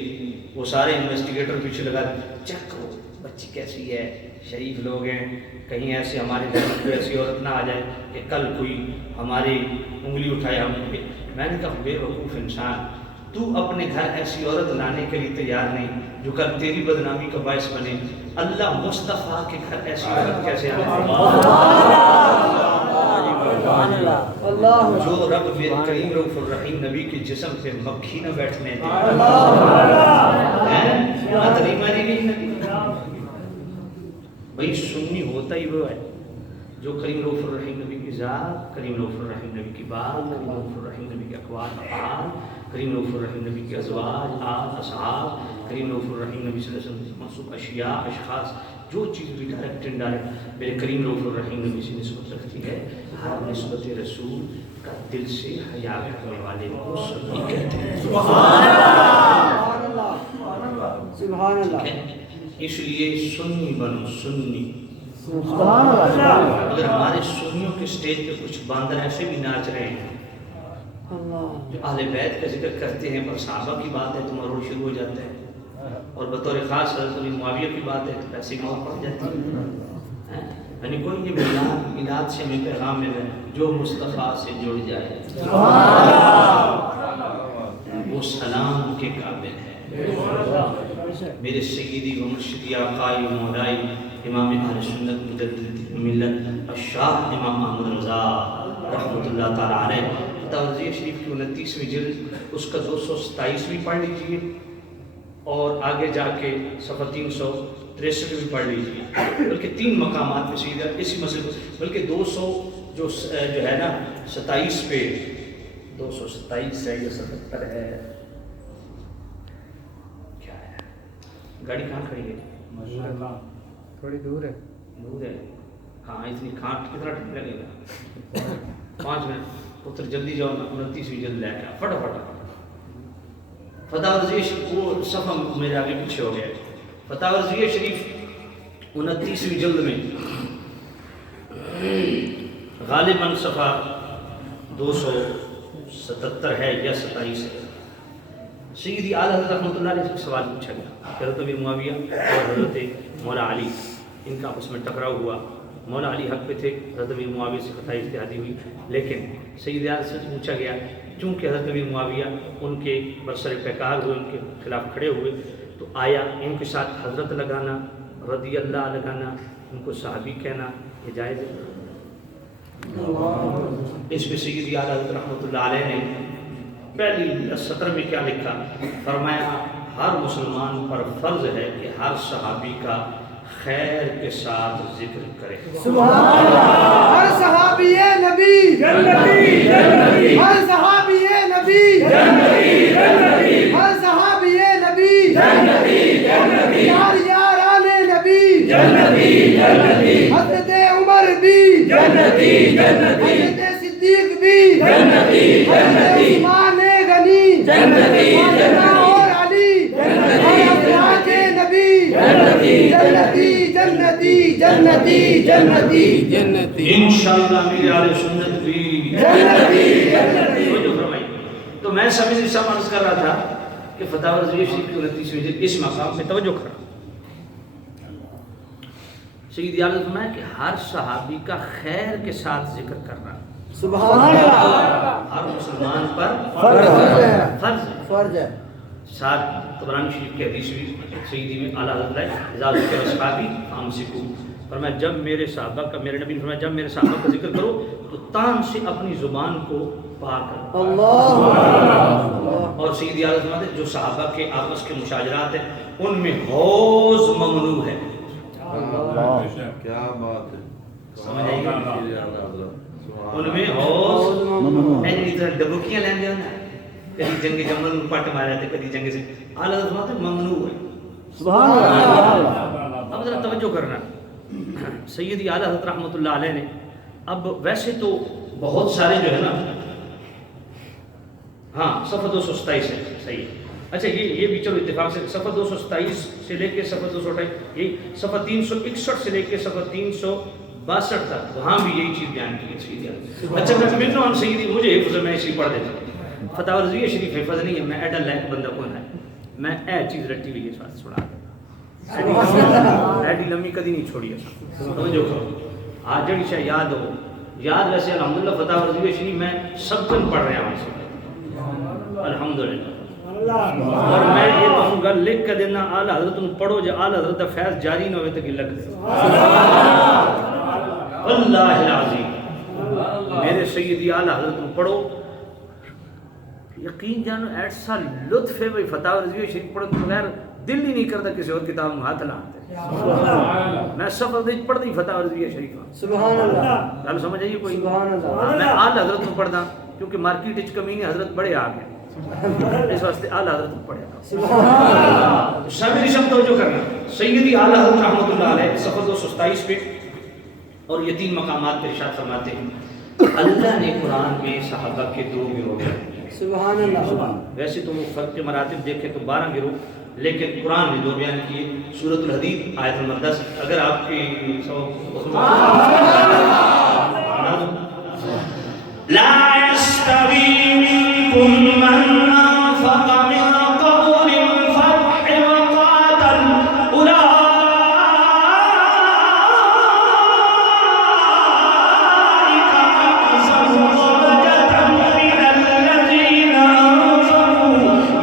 وہ سارے انویسٹیگیٹر پیچھے لگا چیک کرو بچی کیسی ہے، شریف لوگ ہیں، کہیں ایسے ہمارے گھر میں کوئی ایسی عورت نہ آ جائے کہ کل کوئی ہماری انگلی اٹھائے ہم پہ. میں نے کہا بے وقوف انسان، تو اپنے گھر ایسی عورت لانے کے لیے تیار نہیں جو کل تیری بدنامی کا باعث بنے. اللہ مصطفیٰ کے گھر ایسی عورت کیسے آنے؟ جو رب میرے کریم رؤوف الرحیم نبی کے جسم پہ مکھی نہ بیٹھنے دے. بھئی سنی ہوتا ہی وہ ہے جو کریم رؤوف الرحیم نبی کی ذات، کریم رؤوف الرحیم نبی کی بات، کریم رؤوف الرحیم نبی کے اقوال افعال، کریم رؤوف الرحیم نبی کے ازواج آل اصحاب، کریم رؤوف الرحیم نبی صلی اللہ علیہ وسلم سے منسوب اشیاء اشخاص، جو چیز بھی ڈائریکٹ انڈائریکٹ میرے کریم رؤوف الرحیم نبی سے نسبت رکھتی ہے، ہر نسبت رسول کا دل سے حیا کرنے والے کو سنی کہتے ہیں. سبحان اللہ. اس لیے سنی بنو سنی. سبحان اللہ. اگر ہمارے سنیوں کے سٹیج پہ کچھ باندر ایسے بھی ناچ رہے ہیں جو اہل بیت کا ذکر کرتے ہیں پر صحابہ کی بات ہے تو مرور شروع ہو جاتا ہے، اور بطور خاص حضرت علی معاویہ کی بات ہے تو ایسی موت پڑ جاتی ہے. یعنی کوئی یہ میلاد سے ہمیں پیغام مل ہے جو مصطفیٰ سے جڑ جائے وہ سلام کے قابل ہے. میرے سیدی و مرشدی آقائی و مولائی امام اہل سنت مجدد ملت الشاہ امام محمد رضا رحمۃ اللہ تعالیٰ علیہ فتاوی شریف کی 29ویں جلد اس کا 227ویں پڑھ لیجئے، اور آگے جا کے صفحہ 363 بھی پڑھ لیجئے. بلکہ 3 مقامات پہ سیدھا اسی مسئلے کو، بلکہ 200 جو ہے نا 27 پہ 227 ہے یا 77 ہے، کیا ہے گاڑی کہاں کھڑی ہے؟ تھوڑی دور ہے. دور ہے کہاں؟ اتنی کھانٹ کتنا ٹائم لگے گا؟ 5 منٹ. پتر جلدی جاؤ نا، 29ویں جلد لے کے فٹافٹ. فتح رضویہ شریف وہ صفحہ میرے آگے پیچھے ہو گیا ہے. فتح رضویہ شریف 29ویں جلد میں غالباً صفحہ 277 ہے یا 27 ہے. سیدی اعلیٰ حضرت رحمۃ اللہ علیہ سے سوال پوچھا گیا کہ حضرت امیر معاویہ اور حضرت مولا علی ان کا آپس میں ٹکراؤ ہوا. مولا علی حق پہ تھے, حضرت امیر معاویہ سے خطا اجتہادی ہوئی, لیکن سیدی اعلیٰ سے پوچھا گیا چونکہ حضرت امیر معاویہ ان کے برسر پیکار ہوئے, ان کے خلاف کھڑے ہوئے, تو آیا ان کے ساتھ حضرت لگانا, رضی اللہ لگانا, ان کو صحابی کہنا یہ جائز ہے؟ اس پہ سیدی اعلیٰ حضرت رحمۃ اللہ علیہ نے پہلی سطر میں کیا لکھا, فرمایا ہر مسلمان پر فرض ہے کہ ہر صحابی کا خیر کے ساتھ ذکر کرے. سبحان اللہ. ہر صحابی نبی جنتی جنتی, ہر صحابی نبی جنتی جنتی, ہر صحابی نبی جنتی جنتی, یار یاران نبی جنتی جنتی, حضرت عمر بھی جنتی جنتی, حضرت صدیق بھی جنتی جنتی, عثمان غنی جنتی جنتی, اور علی جنتی نبی جنتی جنتی جنتی جنتی جنتی, انشاءاللہ میرے اہل سنت بھی جنتی جنتی. تو میں سمجھ سے عرض کر رہا تھا کہ فتح رضویہ شریف کی 29ویں جلد اس مقام پہ توجہ کرنا. سیدی اعلیٰ نے فرمایا کہ ہر صحابی کا خیر کے ساتھ ذکر کرنا سبحان اللہ. ہر مسلمان پر فرض ہے. ساتھ طبرانی شریف کی حدیث بھی سیدی میں اعلیٰ حضرت اذا ذکر اصحابی فامسکو, فرمایا جب میرے صحابہ کا, میرے نبی نے فرمایا جب میرے صحابہ کا ذکر کرو تو تان سے اپنی زبان کو پاک کرو. اللہ. اور سیدی اعلیٰ حضرت جو صحابہ کے آپس کے مشاجرات ہیں ان میں حوض ممنوع ہے. کیا بات ہے, سمجھ آئی ان میں حوض ایسی طرح ڈبوکیاں لین دیا نا, کبھی جنگ جمل پٹ مارے تھے, کبھی جنگ سے اعلیٰ حضرت ممنوع ہے. سبحان اللہ. اب ذرا توجہ کرنا, سیدی اعلیٰ حضرت رحمۃ اللہ علیہ نے اب ویسے تو بہت سارے جو ہے نا, ہاں صفحہ 227 ہے صحیح. اچھا یہ بھی چلو اتفاق سے صفحہ 227 سے لے کے صفحہ 228, یہی صفحہ 361 سے لے کے صفحہ 362 تک, وہاں بھی یہی چیز بیان کی ہے سیدی اعلیٰ. اچھا میں ملنا ہم سیدی, مجھے حفظ میں اس لیے پڑھ دیتا ہوں. فتح رضویہ شریف حفظ نہیں ہے, میں ایڈل لائق بندہ کون ہے, میں اے چیز رٹی ہوئی ہے ساتھ چھوڑا ایڈی لمبی کدی نہیں چھوڑی ہے. توجہ کرو, آج جڑی شاہ یاد ہو, یاد ویسے الحمدللہ فتح رضویہ شریف میں سب کن پڑھ رہے ہیں الحمدللہ. اور میں یہ کہوں گا لکھ کے دینا اعلیٰ حضرت نے پڑھو, جو اعلیٰ حضرت کا فیض جاری نہ ہوئے تو لکھ دے. اللہ العظیم میرے سیدی اعلیٰ حضرت نے پڑھو, یقین جانو ایسا لطف ہے بھائی فتح رضویہ شریف پڑھو تو بغیر دل ہی نہیں کرتا کسی اور کتاب میں ہاتھ لاتے. میں صفحہ پڑھ دی فتح رضویہ شریف, سبحان اللہ. گل سمجھ آئیے کوئی؟ سبحان اللہ. میں اعلیٰ حضرت کو پڑھدا کیونکہ مارکیٹ وچ کمینے حضرت بڑے آ گئے, اس واسطے اعلیٰ حضرت کو پڑھے. سامنے سب توجہ کرنا, سیدی اعلیٰ حضرت رحمۃ اللہ علیہ صفحہ 227 پہ اور یہ 3 مقامات پہ ارشاد فرماتے ہیں اللہ نے قرآن میں صحابہ کے 2 گروہ بنائے. سبحان اللہ. ویسے تو وہ فرق کے مراتب دیکھیں تو 12 گروہ, لیکن قرآن نے 2 بیان کیے. سورۃ الحدید آیت نمبر 10, اگر آپ کی لا يستوي منكم من أنفق من قبل الفتح وقاتل أولئك أعظم درجة من الذين أنفقوا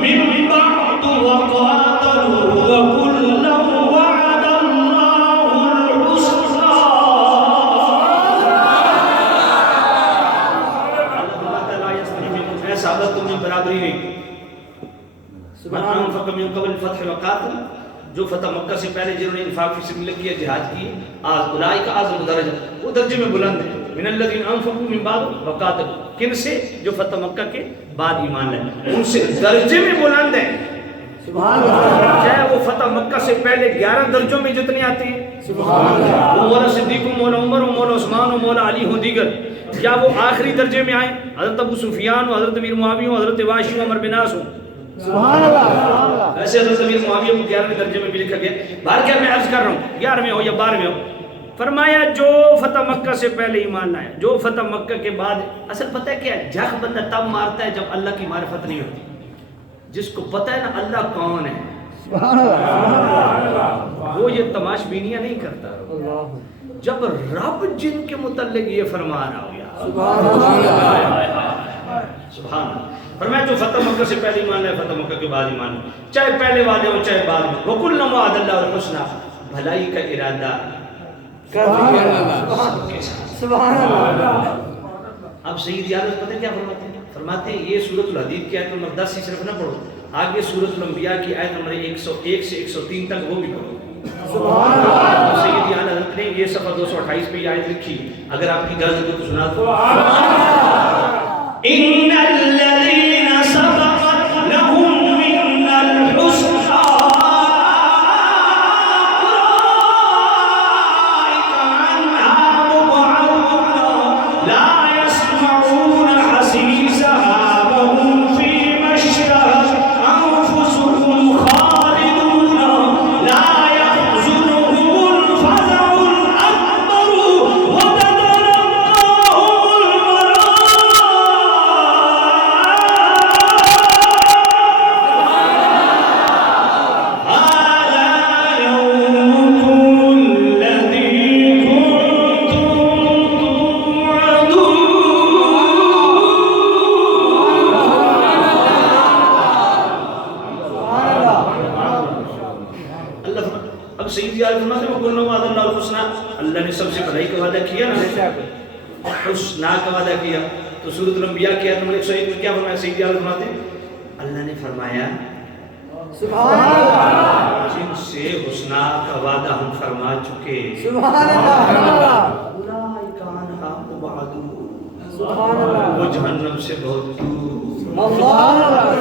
من بعد وقاتلوا وكلا وعد الله الحسنى. صحابہ تمہیں برابری نہیں. من انفق من قبل الفتح وقاتل, جو فتح مکہ سے پہلے جنہوں نے انفاق فی سبیل اللہ کیا, جہاد کیے, اولئک اعظم درجہ, وہ درجے میں بلند ہیں. من الذین انفقوا من بعد وقاتل, کن سے؟ جو فتح مکہ کے بعد ایمان لائے, ان سے درجے میں بلند ہیں. سبحان اللہ. چاہے وہ فتح مکہ سے پہلے 11 درجوں میں جتنے آتے ہیں, سبحان اللہ. وہ مولا صدیق ہوں, مولا عمر ہوں, مولا عثمان ہوں, مولا علی ہوں, دیگر, یا وہ آخری درجے میں آئیں, حضرت ابو سفیان ہوں, حضرت امیر معاویہ ہوں, حضرت واشی ہوں, عمر بن عاص ہوں. سبحان اللہ. سبحان اللہ. ویسے حضرت امیر معاویہ کو 11ویں درجے میں بھی لکھا گیا. بہر کیا میں عرض کر رہا ہوں 11ویں ہو یا 12ویں ہو, فرمایا جو فتح مکہ سے پہلے ایمان لایا، جو فتح مکہ کے بعد، اصل پتہ ہے کیا ہے، جھک بندہ تب مارتا ہے جب اللہ کی معرفت نہیں ہوتی. جس کو پتہ ہے نا اللہ کون ہے وہ یہ تماش بینیاں نہیں کرتا. جب رب جن کے متعلق یہ فرما رہا ہو یا سبحان اللہ. فرمایا جو فتح مکہ سے پہلے ایمان لائے فتح مکہ کے بعد ایمان لائے، چاہے پہلے والے ہو چاہے بعد میں، وَكُلًّا وَعَدَ اللَّهُ الْحُسْنَى، بھلائی کا ارادہ سبحان اللہ. اب سید یاد پتہ کیا فرماتے ہیں؟ فرماتے ہیں یہ سورۃ الحدید کی آیت نمبر 10 ہی صرف نہ پڑھو، آگے سورۃ الانبیاء کی آیت نمبر 101 سے 103 تک وہ بھی پڑھو. سبحان اللہ. سید یاد حضرت نے یہ صفحہ 228 پہ یہ آیت لکھی، اگر آپ کی اجازت ہو تو سنا دو. ان الذين سبقت لهم منا الحسنى اولئك عنها مبعدون لا يسمعون حسيسها وهم فيما اشتهت انفسهم خالدون لا يحزنهم الفزع الاكبر اللہ نے سب سے بھلائی کا وعدہ کیا نا، حسنا کا وعدہ کیا. تو سورۃ الانبیاء کی آیت نمبر 101 میں کیا فرمایا؟ سید یاد فرماتے ہیں اللہ نے فرمایا سبحان اللہ. جن سے حسنا کا وعدہ ہم فرما چکے، سبحان اللہ. اولئک عنہا مبعدون، سبحان اللہ. وہ جہنم سے بہت دور. اللہ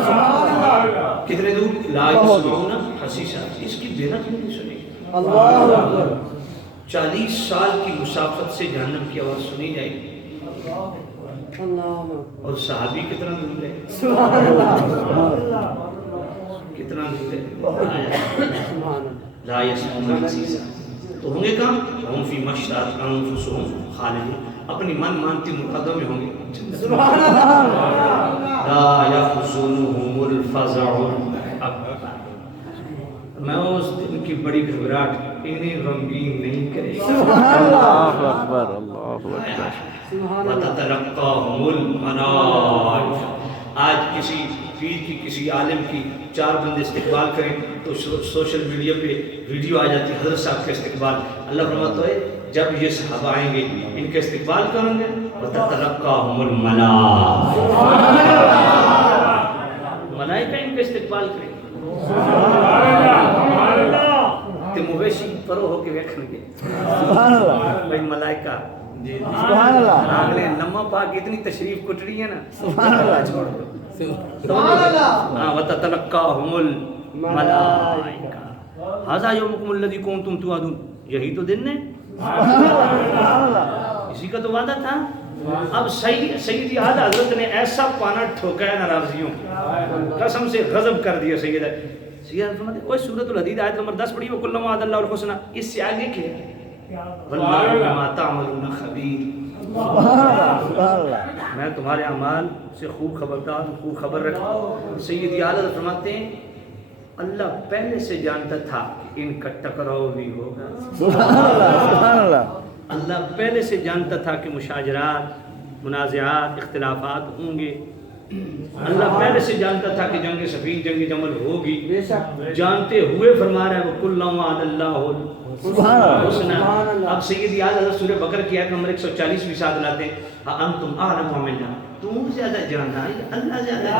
سبحان اللہ. کتنے دور؟ لا یسمعون حسیسا، اس کی بے نظمی نہیں سنی. اللہ اکبر. 40 سال کی مسافت سے جہنم کی آواز سنی جائے گی. اللہ اور صحابی کتنا دور ہے، سبحان اللہ. کتنا دور ہے. سبحان اللہ. لا یسمعون حسیسا، تو ہوں گے کہاں؟ ہم فی مشتاق انفسهم خالدون، اپنی من مانتی مرادوں میں ہوں گے. سبحان اللہ. لا یحزنهم الفزع الاکبر، میں اس دن کی بڑی گھبراہٹ انہیں غمگین نہیں کرے گی. اللہ اکبر اللہ اکبر. وَتَتَلَقَّاهُمُ الْمَلَائِكَةُ. آج کسی پیر کی کسی عالم کی 4 بندے استقبال کریں تو سوشل میڈیا پہ ویڈیو آ جاتی ہے حضرت صاحب کا استقبال. اللہ فرماتا ہے جب یہ صحابہ آئیں گے ان کا استقبال کریں گے. وَتَتَلَقَّاهُمُ الْمَلَائِكَةُ، ملائکہ ان کا استقبال کریں گے. تے مویشی پرو ہو کے ویکھن گے سبحان اللہ. بھائی ملائکہ سبحان اللہ. اگلے لمحہ پاک اتنی تشریف کٹری ہے نا، سبحان اللہ. چھوڑ دو. سبحان اللہ. ہاں وَتَتَلَقَّاهُمُ الْمَلَائِكَةُ هَذَا يَوْمُكُمُ الَّذِي كُنتُمْ تُوعَدُونَ، یہی تو دن ہے، اسی کا تو وعدہ تھا. اب سید اعلیٰ حضرت نے ایسا پانا ٹھوکا ہے ناراضیوں کی، قسم سے غضب کر دیا. سید فرماتے ہیں سورۃ الحدید آیت نمبر 10 پڑھی، وَكُلًّا وَعَدَ اللَّهُ الْحُسْنَى، اس سے آگے کیا ہے؟ وَاللَّهُ بِمَا تَعْمَلُونَ خَبِيرٌ. میں تمہارے اعمال سے خوب خبردار ہوں، خوب خبر رکھتا ہوں. سید اعلیٰ فرماتے ہیں اللہ پہلے سے جانتا تھا کہ ان کا ٹکراؤ بھی ہوگا. سبحان اللہ. اللہ پہلے سے جانتا تھا کہ مشاجرات، منازعات، اختلافات ہوں گے. اللہ پہلے سے جانتا تھا کہ جنگ صفین، جنگ جمل ہوگی. جانتے ہوئے فرما رہا ہے وَكُلًّا وَعَدَ اللَّهُ الْحُسْنَى. اب سید یاد حضرت سورہ بقرہ کی آیت نمبر 140 بھی ساتھ لاتے ہیں أَأَنْتُمْ أَعْلَمُ أَمِ اللَّهُ، تم زیادہ جاننا ہے اللہ زیادہ جاننا.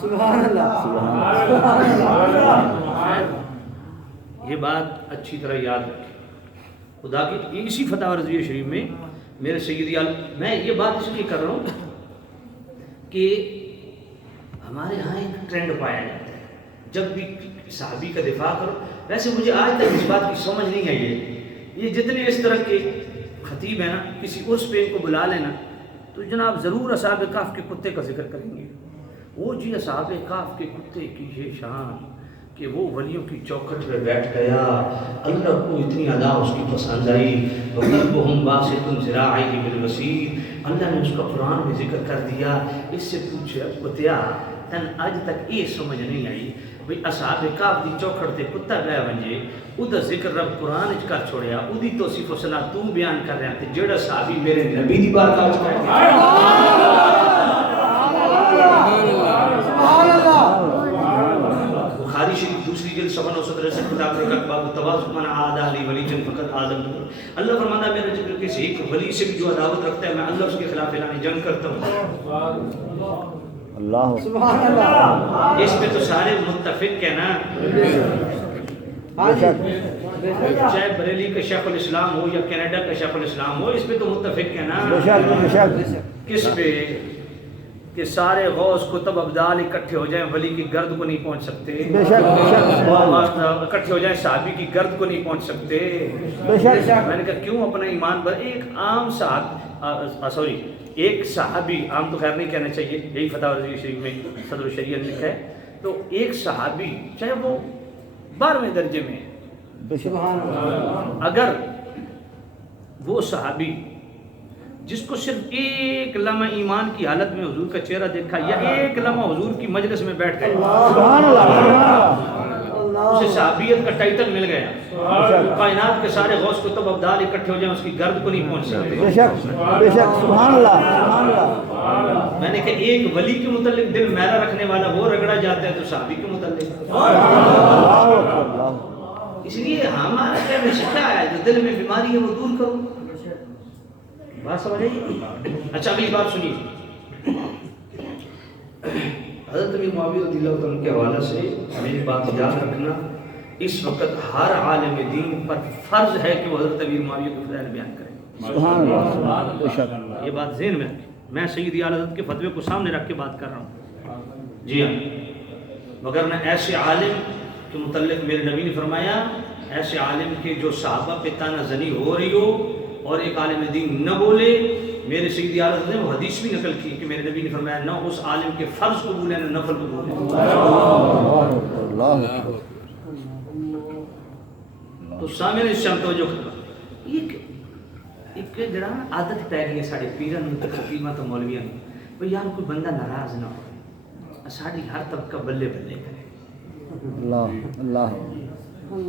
سبحان اللہ. یہ بات اچھی طرح یاد رکھیں. خدا کی اسی فتح رضویہ شریف میں میرے سیدی میں یہ بات اس لیے کر رہا ہوں کہ ہمارے ہاں ایک ٹرینڈ پایا جاتا ہے جب بھی صحابی کا دفاع کرو. ویسے مجھے آج تک اس بات کی سمجھ نہیں آئی ہے، یہ جتنے اس طرح کے خطیب ہیں نا کسی عرس پہ ان کو بلا لینا تو جناب ضرور اصحاب کہف کے کتے کا ذکر کریں گے. وہ جی اصحاب کہف کے کتے کی یہ شان کہ وہ ولیوں کی چوکھٹ پہ بیٹھ گیا، اللہ کو اتنی ادا اس کی پسند آئی، وَقَلْبُهُمْ بَاسِطٌ ذِرَاعَيْهِ بِالْوَسِيدِ، اللہ نے اس کا قرآن میں ذکر کر دیا۔ اس سے پوچھے کتیا تن اج تک یہ سمجھ نہیں آئی بھئی اصحاب کہف دی چوکھٹ تے کتا گیا ونجے ادا ذکر رب قرآن وچ کر چھوڑیا، اودی توصیف و ثنا تو بیان کر رہا تے جڑا صحابی میرے نبی دی بارگاہ وچ بیٹھ گیا۔ بخاری شریف دوسری جلد صفحہ 963 کتاب رکعت باب تواضع من عاد علی ولی جن فقط اعظم، اللہ فرماتا ہے میرا جبر کسی ایک ولی سے بھی جو عداوت رکھتا ہے میں اللہ اس کے خلاف اعلان جنگ کرتا ہوں۔ اللہ سبحان اللہ، اس پہ تو سارے متفق ہیں نا، چاہے بریلی کا شیخ الاسلام ہو یا کینیڈا کا شیخ الاسلام ہو، اس پہ تو متفق ہیں نا۔ کس پہ؟ کہ سارے غوث کتب ابدال اکٹھے ہو جائیں ولی کی گرد کو نہیں پہنچ سکتے، اکٹھے ہو جائیں صحابی کی گرد کو نہیں پہنچ سکتے۔ میں نے کہا کیوں اپنا ایمان پر ایک عام صحابی ایک صحابی، عام تو خیر نہیں کہنا چاہیے، یہی فتح رضوی شریف میں صدر الشریعت لکھا ہے، تو ایک صحابی چاہے وہ 12ویں درجے میں ہے، اگر وہ صحابی جس کو صرف ایک لمحہ ایمان کی حالت میں حضور کا چہرہ دیکھا یا ایک لمحہ حضور کی مجلس میں بیٹھ گئے، اسے صحابیت کا ٹائٹل مل گیا، کائنات کے سارے غوث کتب ابدال اکٹھے ہو جائیں اس کی گرد کو نہیں پہنچ سکتے۔ سبحان اللہ، سبحان اللہ۔ میں نے کہا ایک ولی کے متعلق دل میلا رکھنے والا وہ رگڑا جاتا ہے تو صحابی کے متعلق، اس لیے ہمارا کہنا سکھا ہے جو دل میں بیماری ہے وہ دور کرو، بات سمجھ آئی؟ اچھا اگلی بات سنیے، حضرت امیر معاویہ رضی اللہ عنہ کے حوالے سے میری بات یاد رکھنا، اس وقت ہر عالم دین پر فرض ہے کہ وہ حضرت امیر معاویہ کے فضائل بیان کرے۔ سبحان اللہ، یہ بات ذہن میں رکھیں، میں سیدی اعلیٰ حضرت کے فتوے کو سامنے رکھ کے بات کر رہا ہوں، جی ہاں، مگر نہ ایسے عالم کے متعلق میرے نبی نے فرمایا، ایسے عالم کے جو صحابہ پہ تانہ زنی ہو رہی ہو اور ایک عالم دین نہ بولے، میرے سیدی اعلیٰ حضرت نے وہ حدیث بھی نقل کی کہ میرے نبی نے فرمایا نہ اس عالم کے فرض کو بولے نہ نفل کو بولے۔ تو سامنے اس شام توجہ کرنا، ایک جڑا عادت پی گئی ہے ساڑے پیران تقریباً تو مولویاں بھئی یار کوئی بندہ ناراض نہ ہو، ساڑی ہر طبقہ بلے بلے کرے، اللہ اللہ،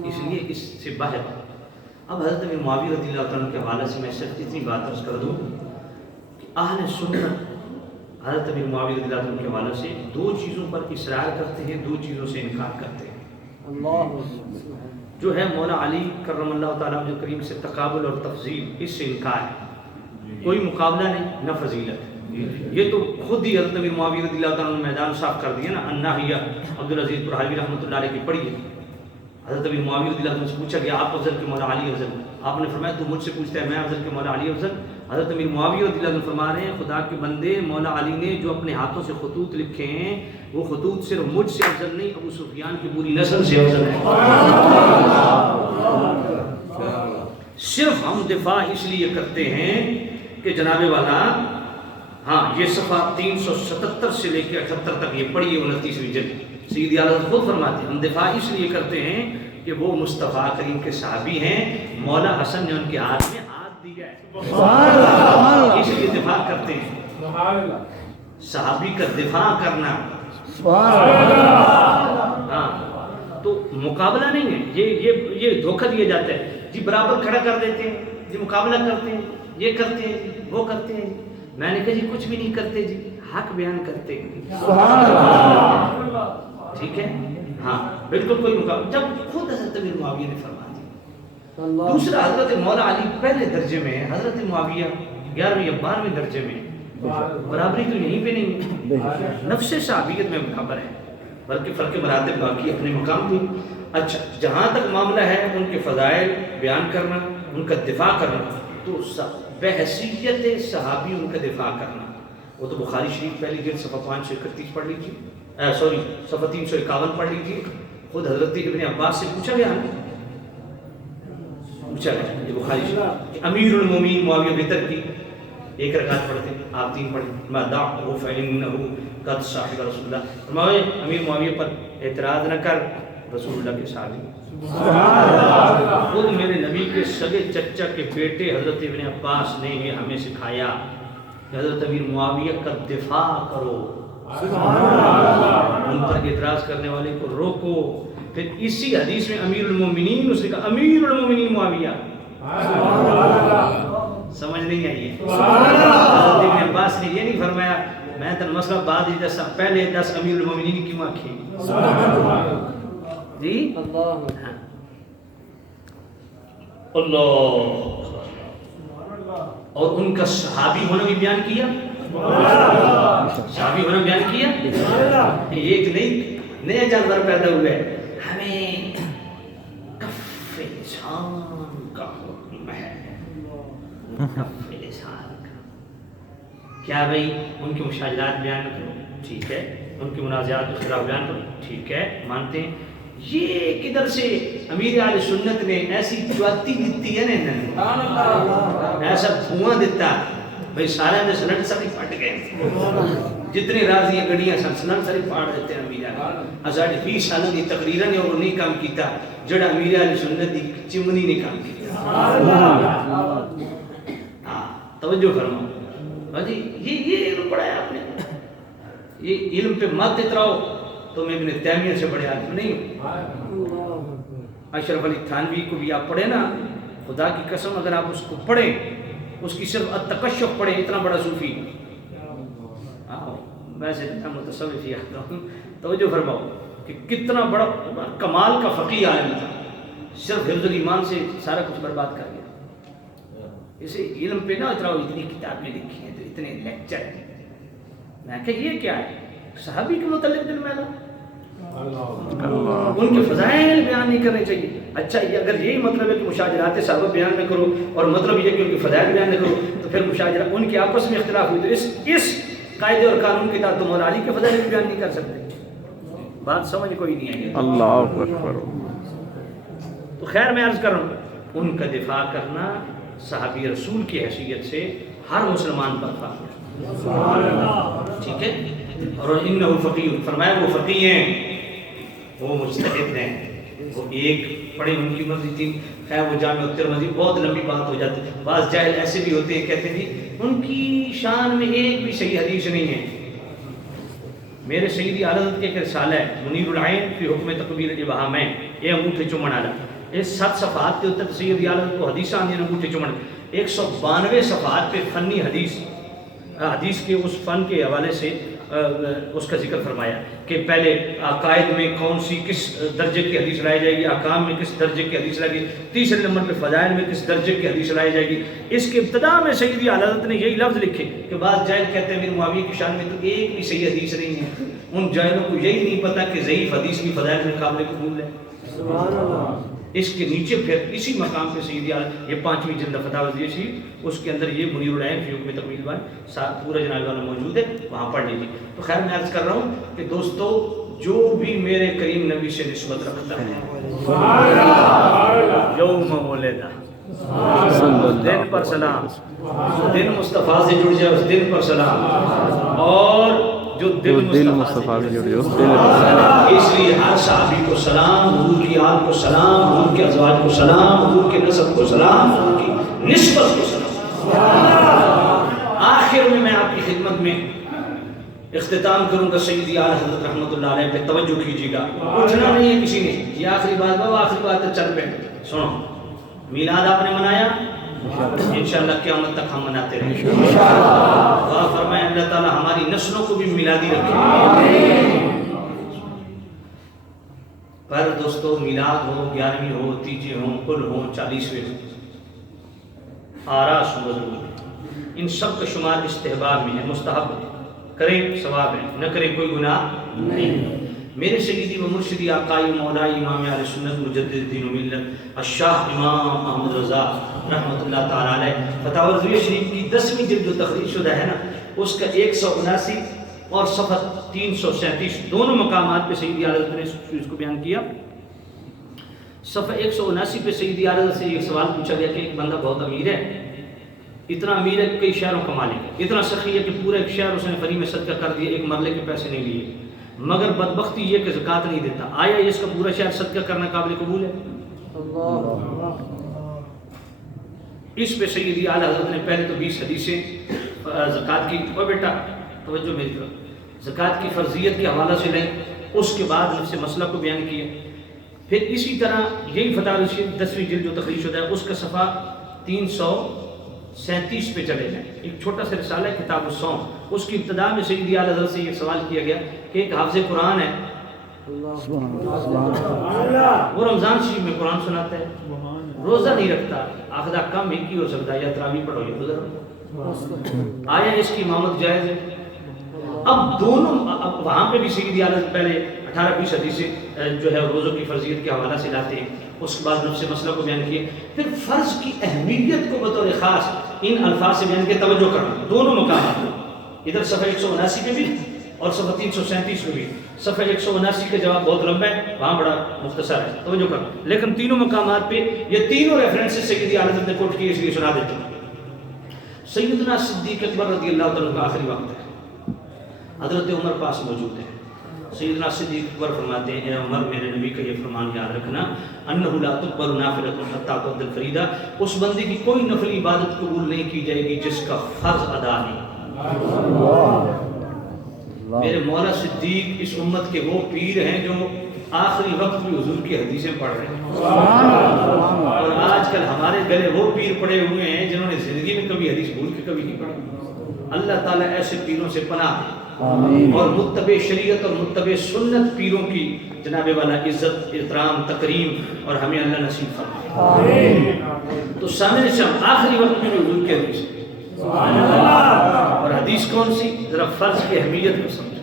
اس لیے اس سے باہر۔ اب حضرت امیر معاویہ رضی اللہ عنہ کے حوالے سے میں صرف اتنی بات عرض کر دوں کہ اہل سنت حضرت امیر معاویہ رضی اللہ عنہ کے حوالے سے دو چیزوں پر اصرار کرتے ہیں، دو چیزوں سے انکار کرتے ہیں، جو ہے مولا علی کرم اللہ تعالیٰ عنہ کریم سے تقابل اور تفضیل، اس سے انکار ہے، کوئی مقابلہ نہیں نہ فضیلت، یہ تو خود ہی حضرت امیر معاویہ رضی اللہ عنہ نے میدان صاف کر دیا نا، الناہیہ عبدالعزیز پرہلوی رحمۃ اللہ علیہ کی پڑھی ہے، حضرت امیر معاویہ رضی اللہ عنہ سے پوچھا گیا آپ افضل کے مولا علی افضل، آپ نے فرمایا تو مجھ سے پوچھتا ہے میں افضل کے مولا علی افضل، حضرت امیر معاویہ رضی اللہ عنہ فرما رہے ہیں خدا کے بندے مولا علی نے جو اپنے ہاتھوں سے خطوط لکھے ہیں وہ خطوط صرف مجھ سے افضل نہیں ابو سفیان کی پوری نسل سے افضل ہے، صرف ہم دفاع اس لیے کرتے ہیں کہ جناب والا ہاں یہ صفحہ 377 سے لے کے 78 تک یہ پڑھیے 29ویں جلد، سیدی اعلیٰ حضرت خود فرماتے ہیں ہم دفاع اس لیے کرتے ہیں کہ وہ مصطفیٰ کریم کے صحابی ہیں، مولا حسن نے ان کے ہاتھ میں ہاتھ دیا ہے، اس لیے دفاع کرتے ہیں، صحابی کا دفاع کرنا، ہاں تو مقابلہ نہیں ہے، یہ دھوکہ دیا جاتا ہے، جی برابر کھڑا کر دیتے ہیں، جی مقابلہ کرتے ہیں، یہ کرتے ہیں وہ کرتے ہیں، میں نے کہا جی کچھ بھی نہیں کرتے جی، حق بیان کرتے ہیں، ٹھیک ہے، ہاں بالکل کوئی مقابلہ، جب خود حضرت امیر معاویہ نے فرما دیا۔ دوسرا حضرت مولا علی پہلے درجے میں ہے، حضرت معاویہ 11ویں یا 12ویں درجے میں، برابری تو یہیں پہ نہیں ہے، نفس صحابیت میں برابر ہے، بلکہ فرق مراتب باقی اپنے مقام تھی۔ اچھا جہاں تک معاملہ ہے ان کے فضائل بیان کرنا، ان کا دفاع کرنا، تو بحیثیت صحابی ان کا دفاع کرنا، وہ تو بخاری شریف پہلی جلد صفحہ 531 پڑھ لیجیے، سوری صفحہ 351 پڑھ لیجیے، خود حضرت ابن عباس سے پوچھا گیا یہ بخاری شریف، امیر المومنین معاویہ بہتر کی ایک رکعت پڑھتے آپ 3 پڑھیں، ما دعه فإنه قد صاحب رسول اللہ، فرمایا امیر معاویہ پر اعتراض نہ کر، رسول اللہ کے صحابی، خود میرے نبی کے سگے چچا کے بیٹے حضرت ابن عباس نے یہ ہمیں سکھایا کہ حضرت امیر معاویہ کا دفاع کرو، ان پر اعتراض کرنے والے کو روکو۔ پھر اسی حدیث میں امیر المومنین، اس نے کہا امیر المومنین معاویہ، سمجھ نہیں آئی ہے؟ حضرت ابن عباس نے یہ نہیں فرمایا میں تن مسئلہ بعد ہی دس پہلے 10 امیر المومنین کیوں آنکھیں جی اللہ۔ اور ان کا صحابی ہونا بھی بیان کیا، صحابی ہونا بیان کیا، ایک نیا جانور پیدا ہوا ہے، ہمیں کف لسان کا حکم ہے، کف لسان کا کیا بھائی؟ ان کے مشاجرات بیان کرو، ٹھیک ہے، ان کے منازعات کے خلاف بیان کرو، ٹھیک ہے، مانتے ہیں۔ یہ کدھر سے امیر اہل سنت نے ایسی چواتی دیتی ہے نا، ایسا دھواں دیتا بھائی سارے نے سلنڈ ساری پھٹ گئے، جتنے راضی گڑیاں سن سلنڈ ساری پھاڑ دیتے ہیں امیر اہل 20 سالوں کی تقریرا نے اور نہیں کام کیتا جڑا امیر اہل سنت دی چمنی نے کام کیتا۔ ہاں توجہ فرماؤ ہاں جی، یہ علم پڑھایا آپ نے، یہ علم پہ مت اتراؤ تو میں ابن تیمیہ سے بڑے عالم نہیں ہوں۔ اشرف علی تھانوی کو بھی آپ پڑھیں نا، خدا کی قسم اگر آپ اس کو پڑھیں، اس کی صرف التکشف پڑھیں، اتنا بڑا صوفی، ویسے متصوف ہی آتا ہوں، توجہ فرماؤ کہ کتنا بڑا کمال کا فقیہ عالم تھا، صرف حفظ الایمان سے سارا کچھ برباد کر گیا۔ اسے علم پہ نہ اتراؤ، اتنی کتابیں لکھی ہیں تو اتنے لیکچر ہیں، میں کہ یہ کیا ہے؟ صحابی کے متعلق دل میں ان کے فضائل بیان نہیں کرنے چاہیے۔ اچھا یہ اگر یہی مطلب ہے کہ مشاجرات صحابہ بیان نہ کرو اور مطلب یہ کہ ان کے فضائل بیان نہ کرو، تو پھر مشاجرہ ان کے آپس میں اختلاف ہوئی تو اس قاعدے اور قانون کے تحت تم اور علی کے فضائل بیان نہیں کر سکتے، بات سمجھ کوئی نہیں آئی۔ اللہ اکبر۔ تو خیر میں عرض کر رہا ہوں ان کا دفاع کرنا صحابی رسول کی حیثیت سے ہر مسلمان پر فرض ہے، ٹھیک ہے؟ اور انہ فقیہ، فرمایا وہ فقیہ ہیں، وہ مجتہد ہیں، وہ ایک پڑھے ان کی مرضی تھی، خیر وہ جامع الترمذی بہت لمبی بات ہو جاتی ہے، بعض جاہل ایسے بھی ہوتے ہیں کہتے ہیں جی ان کی شان میں ایک بھی صحیح حدیث نہیں ہے۔ میرے سیدی اعلی حضرت کے ایک رسالہ ہے منیر العین فی حکم تقبیل الابہامین، یہ انگوٹھے چومن والا، یہ 7 صفحات کے اوپر سیدی اعلی حضرت کو حدیث آندی انگوٹھے چومن، 192 صفحات پہ فنی حدیث کے اس فن کے حوالے سے اس کا ذکر فرمایا کہ پہلے عقائد میں کون سی کس درجے کی حدیث لائی جائے گی، احکام میں کس درجے کی حدیث لائے گی، تیسرے نمبر پہ فضائل میں کس درجے کی حدیث لائی جائے گی۔ اس کے ابتدا میں سیدی اعلی حضرت نے یہی لفظ لکھے کہ بعض جاہل کہتے ہیں امیر معاویہ کی شان میں تو ایک بھی صحیح حدیث نہیں ہے، ان جاہلوں کو یہی نہیں پتا کہ ضعیف حدیث بھی فضائل میں قابل قبول ہے۔ سبحان اللہ۔ اس کے نیچے پھر اسی مقام پہ سیدی اعلی، یہ 5ویں جلد فتاوی شریف، اس کے اندر یہ منیر العین فی حکم تقبیل الابہام پورا جناب والا موجود ہے، وہاں پڑھ لیجیے۔ تو خیر میں عرض کر رہا ہوں کہ دوستو جو بھی میرے کریم نبی سے نسبت رکھتا ہے یوم مولدہ دن پر سلام، دن مصطفیٰ سے جڑ جائے اس دن پر سلام، اور جو دل مصطفیٰ سے جڑ جائے اس دل پر سلام۔ اس لیے ہر صحابی کو سلام، حضور کی آل کو سلام، حضور کے ازواج کو سلام، حضور کے نسب کو سلام، حضور کی نسبت کو سلام۔ آخر میں آپ کی خدمت میں اختتام کروں گا سیدی اعلی حضرت رحمۃ اللہ علیہ پہ توجہ کیجیے گا، پوچھنا نہیں ہے کسی نے، یہ آخری بات ہے، آخری بات ہے، چل پہ سنو، میلاد آپ نے منایا، انشاءاللہ قیامت تک ہم مناتے رہیں گے، دعا فرمائے اللہ تعالی ہماری نسلوں کو بھی میلادی رکھے۔ پر دوستو میلاد ہو، 11ویں ہو، تیجے ہوں، کل ہوں، 40ویں ہوں، آراس ہو، ان سب کا شمار استحباب میں ہے، مستحب ہے، کریں ثواب ہے، نہ کریں کوئی گناہ نہیں۔ میرے سیدی و مرشدی آقائی مولائی امام اہل سنت مجدد دین و ملت الشاہ امام احمد رضا رحمۃ اللہ تعالیٰ علیہ فتاوی رضویہ شریف کی 10ویں جلد جو تخریج شدہ ہے نا، اس کا 179 اور صفحہ 337 دونوں مقامات پہ سیدی اعلی حضرت نے اس کو بیان کیا۔ صفحہ 179 پہ سیدی اعلی حضرت سے یہ سوال پوچھا گیا کہ ایک بندہ بہت امیر ہے، اتنا امیر ہے کہ کئی شہروں کا مالک ہے، اتنا سخی ہے کہ پورا ایک شہر اس نے فری میں صدقہ کر دیا، ایک مرلے کے پیسے نہیں لیے، مگر بدبختی یہ کہ زکوٰۃ نہیں دیتا. آیا اس کا پورا شہر صدقہ کرنا قابل قبول ہے؟ اس پہ سیدی اعلیٰ حضرت نے پہلے تو 20 حدیثیں زکوٰۃ کی، اور بیٹا توجہ میری طرف، زکوٰۃ کی فرضیت کے حوالہ سے لیں، اس کے بعد نفس مسئلہ کو بیان کیا. پھر اسی طرح یہی فتح رشید 10ویں جلد جو تخریج شدہ ہے اس کا صفحہ 337 پہ چلے جائیں. ایک چھوٹا سا رسالہ ہے کتاب الصوم، اس کی ابتدا میں سیدی اعلیٰ حضرت سے یہ سوال کیا گیا کہ ایک حافظ قرآن ہے، وہ رمضان شریف میں قرآن سناتا ہے، روزہ نہیں رکھتا، آخدہ کم ایک ہی ہو سکتا ہے، یا تراویح پڑھو یا گزر، آیا اس کی امامت جائز ہے؟ اب دونوں وہاں پہ بھی سیدی اعلیٰ پہلے 18-20 حدیثیں جو ہے روزوں کی فرضیت کے حوالہ سے لاتے ہیں، اس کے بعد نفس مسئلہ کو بیان کیے، پھر فرض کی اہمیت کو بطور خاص ان الفاظ سے بیان کے توجہ کرنا دونوں مقامات، ادھر صفحہ 179 پہ بھی اور صفحہ 337 پہ بھی. صفحہ 179 کا جواب بہت لمبا ہے، وہاں بڑا مختصر ہے، توجہ کرنا. لیکن تینوں مقامات پہ یہ تینوں ریفرنسز سیدی اعلیٰ حضرت نے کوٹ کیے، اس لیے سنا دیتا ہوں. سیدنا صدیق اکبر رضی اللہ تعالیٰ کا آخری وقت ہے، حضرت عمر پاس موجود ہے. سیدنا صدیق اکبر فرماتے ہیں، اے عمر میرے نبی کا یہ فرمان یاد رکھنا، انہ لا تقبل نافلۃ حتی تؤدى الفریضہ، اس بندے کی کوئی نفلی عبادت قبول نہیں کی جائے گی جس کا فرض ادا نہیں. میرے مولا صدیق اس امت کے وہ پیر ہیں جو آخری وقت بھی حضور کی حدیثیں پڑھ رہے ہیں، اور آج کل ہمارے گلے وہ پیر پڑے ہوئے ہیں جنہوں نے زندگی میں کبھی حدیث بھول کے کبھی نہیں پڑھی. اللہ تعالیٰ ایسے پیروں سے پناہ دے، اور متبع شریعت اور متبع سنت پیروں کی جناب والا عزت احترام تکریم اور ہمیں اللہ نصیب فرمائے. تو سامنے سے ہم آخری وقت میں بھی حضور کی حدیث، اور حدیث کون سی؟ ذرا فرض کی اہمیت کو سمجھو.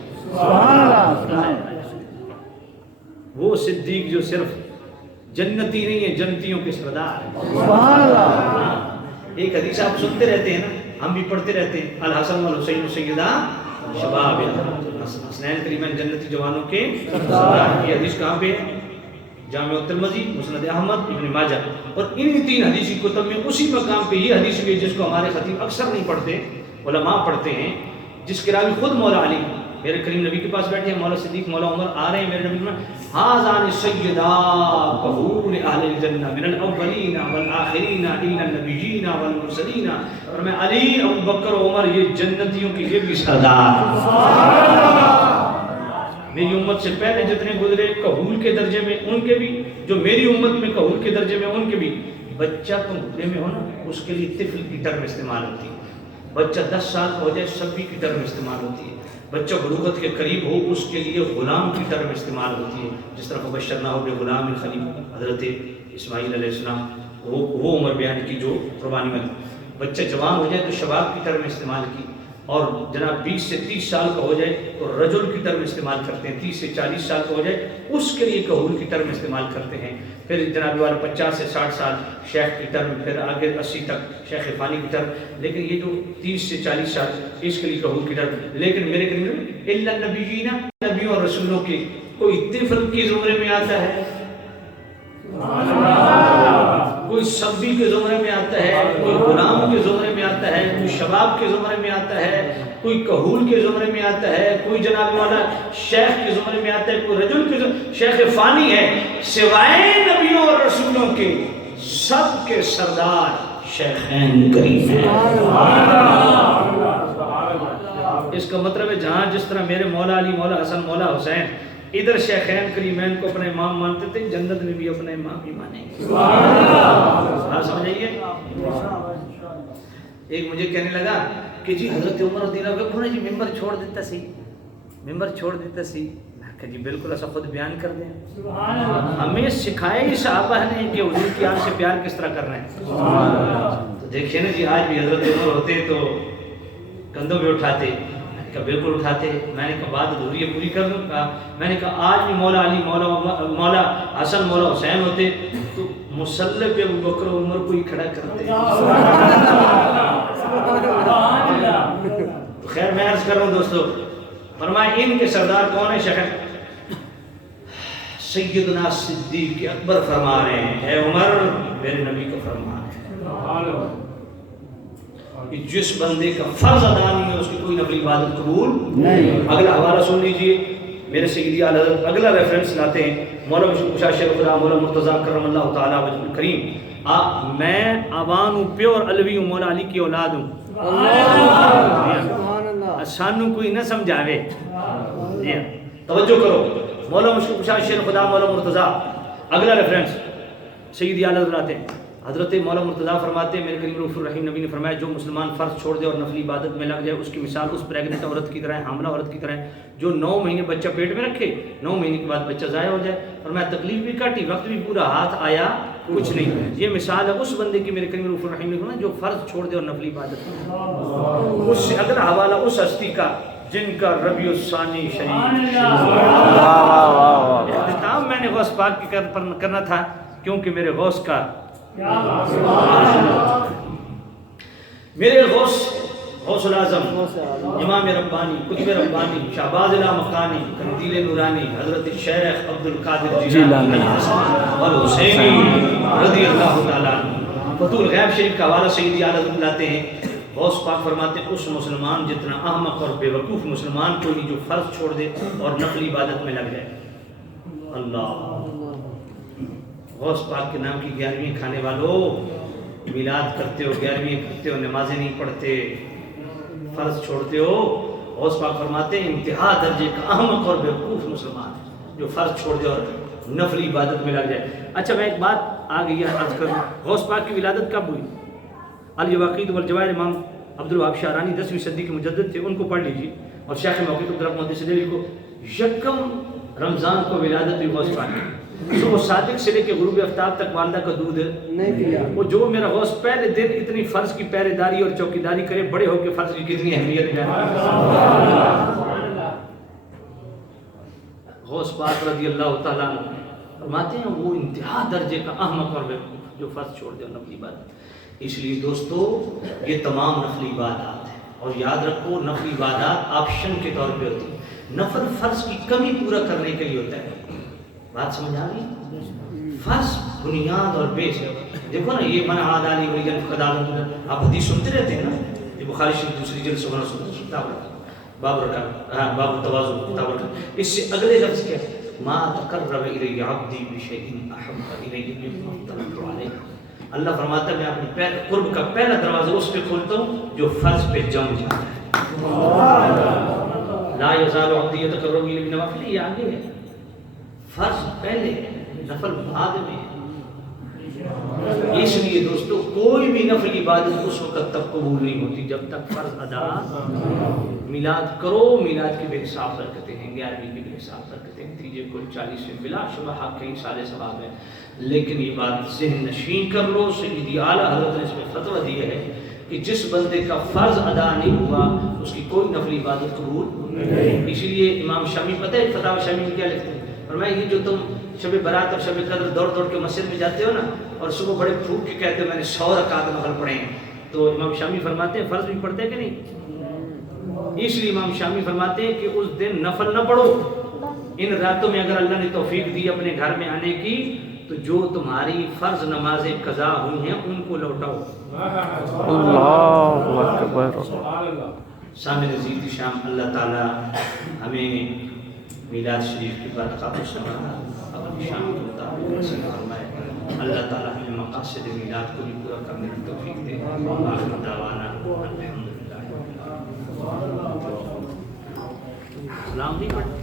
وہ صدیق جو صرف جنتی نہیں ہے، جنتیوں کے سردار ہیں. ایک حدیث آپ سنتے رہتے ہیں نا، ہم بھی پڑھتے رہتے ہیں، الحسن والحسین سیدہ شباب حسنین کریمین جنتی جوانوں کے سردار. یہ حدیث کہاں پہ ہے؟ جامع الترمذی، مسند احمد، ابن ماجہ. اور ان تین حدیثی کتب میں اسی مقام پہ یہ حدیث بھی جس کو ہمارے خطیب اکثر نہیں پڑھتے، علماء پڑھتے ہیں، جس کے راوی خود مولا علی میرے کریم نبی کے پاس بیٹھے ہیں، مولا صدیق مولا عمر آ رہے ہیں میرے نبی میں، ھذان السیدا قبول اہل الجنہ من الاولین والآخرین الا النبیین والمرسلین. اور میں علی، ابو بکر و عمر یہ جنتیوں کی یہ بھی سردار. میری امت سے پہلے جتنے گزرے قبول کے درجے میں ان کے بھی، جو میری امت میں قبول کے درجے میں ان کے بھی. بچہ تم گھرے میں ہو نا، اس کے لیے طفل کی ٹرم استعمال ہوتی ہے. بچہ 10 سال کا ہو جائے سبھی کی ٹرم استعمال ہوتی ہے. بچہ بلوغت کے قریب ہو اس کے لیے غلام کی ٹرم استعمال ہوتی ہے. جس طرح فبشرناہ بغلام حلیم، حضرت اسماعیل علیہ السلام وہ عمر بیان کی جو قربانی میں. بچہ جوان ہو جائے تو شباب کی ٹرم استعمال کی، اور جناب 20 سے 30 سال کا ہو جائے تو رجل کی ٹرم استعمال کرتے ہیں. 30 سے 40 سال کا ہو جائے اس کے لیے کہول کی ٹرم استعمال کرتے ہیں. پھر جناب والا 50 سے 60 سال شیخ کی ٹرم، پھر آگے 80 تک شیخ فانی کی ٹرم. لیکن یہ جو 30 سے 40 سال اس کے لیے کہول کی ٹرم. لیکن میرے قریب الا النبیین، نبیوں اور رسولوں کی کوئی طفل کی زمرے میں آتا ہے، کوئی سبی کے زمرے میں آتا ہے، کوئی غلام کے زمرے میں آتا ہے، کوئی شباب کے زمرے میں آتا ہے، کوئی کہول کے زمرے میں آتا ہے، کوئی جناب والا شیخ کے زمرے میں آتا ہے، کوئی رجل کے زمرے. شیخ فانی ہے سوائے نبیوں اور رسولوں کے سب کے سردار شیخین کریم ہیں. اس کا مطلب ہے جہاں جس طرح میرے مولا علی، مولا حسن، مولا حسین ادھر شیخین کریمین کو اپنے امام مانتے تھے، جنت میں بھی اپنے امام ہی مانیں گے. سمجھائیے. ایک مجھے کہنے لگا کہ جی حضرت عمر رضی اللہ عنہ جی ممبر چھوڑ دیتا سی، ممبر چھوڑ دیتا سی. کہ جی بالکل ایسا خود بیان کر دیں. ہمیں سکھائے ہی صحابہ نے کہ حضور کی آنکھ سے پیار کس طرح کرنا ہے. تو دیکھیے نا جی، آج بھی حضرت عمر ہوتے تو کندھوں پہ اٹھاتے. کہ بالکل اٹھاتے. میں نے کہا بات ضروری ہے پوری کر دوں. کہا میں نے کہا آج بھی مولا علی، مولا حسن، مولا حسین ہوتے تو مصلی پہ ابو بکر و عمر کو ہی کھڑا کرتے. خیر میں عرض کر رہا ہوں دوستو، فرمائے ان کے سردار کون ہے؟ شیخ سیدنا صدیق اکبر فرما رہے ہیں، اے عمر میرے نبی کا فرمان ہے کہ جس بندے کا فرض ادا نہیں ہے اس کی کوئی نفلی عبادت قبول نہیں. اگلا حوالہ سن لیجئے، میرے سیدی اعلیٰ حضرت اگلا ریفرنس لاتے ہیں مولا مشکل کشا شیخ خدا مولا مرتضیٰ کرم اللہ تعالیٰ وجہ الکریم میں آبان ہوں پیور علوی ہوں مولا علی کی اولاد ہوں سانو کوئی نہ سمجھاوے جی توجہ کرو مولا مشکل کشا شیخ خدا مولا مرتضیٰ اگلا ریفرنس سیدی اعلیٰ حضرت لاتے ہیں حضرت مولا مرتضیٰ فرماتے ہیں میرے کریم رؤوف الرحیم نبی نے فرمایا جو مسلمان فرض چھوڑ دے اور نفلی عبادت میں لگ جائے اس کی مثال اس پریگننٹ عورت کی طرح ہے حاملہ عورت کی طرح ہے جو 9 مہینے بچہ پیٹ میں رکھے 9 مہینے کے بعد بچہ ضائع ہو جائے فرمایا تکلیف بھی کاٹی وقت بھی پورا ہاتھ آیا کچھ نہیں یہ مثال ہے اس بندے کی میرے کریم رؤوف الرحیم نے فرمایا جو فرض چھوڑ دے اور نفلی عبادت اس سے اگلا حوالہ اس ہستی کا جن کا ربیع الثانی شریف اختتام میں نے غوث پاک کی کرنا تھا کیونکہ میرے غوث کا میرے غوث العظم امام ربانی قطب ربانی شہباز لامکانی قندیل نورانی حضرت شیخ عبد القادر جیلانی والحسینی رضی اللہ تعالیٰ فتح الغیب شریف کا حوالہ سیدی اعلیٰ حضرت لاتے ہیں غوث پاک فرماتے ہیں اس مسلمان جتنا احمق اور بے وقوف مسلمان کوئی نہیں جو فرض چھوڑ دے اور نفلی عبادت میں لگ جائے اللہ غوث پاک کے نام کی 11ویں کھانے والوں میلاد کرتے ہو 11ویں کرتے ہو نمازیں نہیں پڑھتے فرض چھوڑتے ہو غوث پاک فرماتے ہیں انتہا درجے کا احمق اور بیوقوف مسلمان جو فرض چھوڑ دے اور نفلی عبادت میں لگ جائے اچھا میں ایک بات آ گئی ہے عرض کروں غوث پاک کی ولادت کب ہوئی الجواقید والجواہر امام عبد الوہاب شعرانی 10ویں صدی کے مجدد تھے ان کو پڑھ لیجیے اور شیخ موقف عبدالرحمن محدث دہلوی کو یکم رمضان کو ولادت ہوئی غوث پاک کی وہ صادق سے لے کے غروب آفتاب تک والدہ کا دودھ نہیں پیا وہ جو میرا غوث پہلے دن اتنی فرض کی پہرے داری اور چوکیداری کرے بڑے ہو کے فرض کی کتنی اہمیت جانے غوث پاک رضی اللہ تعالیٰ فرماتے ہیں وہ انتہا درجے کا احمق اور بیوقوف جو فرض چھوڑ دے اور نفلی عبادت اس لیے دوستو یہ تمام نفلی عبادات ہیں اور یاد رکھو نفلی عبادات آپشن کے طور پہ ہوتی ہے نفل فرض کی کمی پورا کرنے کے لیے ہوتا ہے بات سمجھ آ گئی فرض بنیاد اور بیس ہے دیکھو نا یہ من عاد علی ولی فقد آذنتہ آپ حدیث سنتے رہتے ہیں نا یہ بخاری شریف دوسری جلد سبحانہ سنتے کتاب باب رکعت باب التواضع کتاب رکعت اس سے اگلے لفظ کیا ہے ما تقرب الی عبدی بشیء احب الی مما افترضت علیہ اللہ فرماتا ہے میں اپنے قرب کا پہلا دروازہ اس پہ کھولتا ہوں جو فرض پہ جم جاتا ہے لا یزال عبدی یتقرب الی بالنوافل یہ آگے ہے فرض پہلے نفل بعد میں اس لیے دوستو کوئی بھی نفل عبادت اس وقت تک قبول نہیں ہوتی جب تک فرض ادا میلاد کرو میلاد کی بے حساب برکتیں ہیں 11ویں کی بے حساب برکتیں ہیں نتیجے کل 40 سے بلا شبہ حق کئی سارے ثواب ہیں لیکن یہ بات ذہن نشین کر لو سیدی اعلیٰ حضرت نے اس میں فتویٰ دیا ہے کہ جس بندے کا فرض ادا نہیں ہوا اس کی کوئی نفلی عبادت قبول نہیں اسی لیے امام شامی پتہ ہے فتاوی شامی میں کیا لکھتے ہیں فرمایا یہ جو تم شب برات اور شب قدر دوڑ دوڑ کے مسجد میں جاتے ہو نا اور صبح بڑے پھوک کے کہتے ہو میں نے 100 رکعت نفل پڑھے ہیں تو امام شامی فرماتے ہیں فرض بھی پڑھتے ہیں کہ نہیں اس لیے امام شامی فرماتے ہیں کہ اس دن نفل نہ پڑھو ان راتوں میں اگر اللہ نے توفیق دی اپنے گھر میں آنے کی تو جو تمہاری فرض نمازیں قضا ہوئی ہیں ان کو لوٹاؤ اللہ اکبر سامنے نزید شام اللہ تعالی ہمیں میلاد شریف کی برکات سے اپنی شام کے مطابق نصیب فرمائے اللہ تعالی ہمیں مقاصد میلاد کو بھی پورا کرنے کی توفیق دے آخر دعوانا الحمدللہ سلام نہیں پڑھتے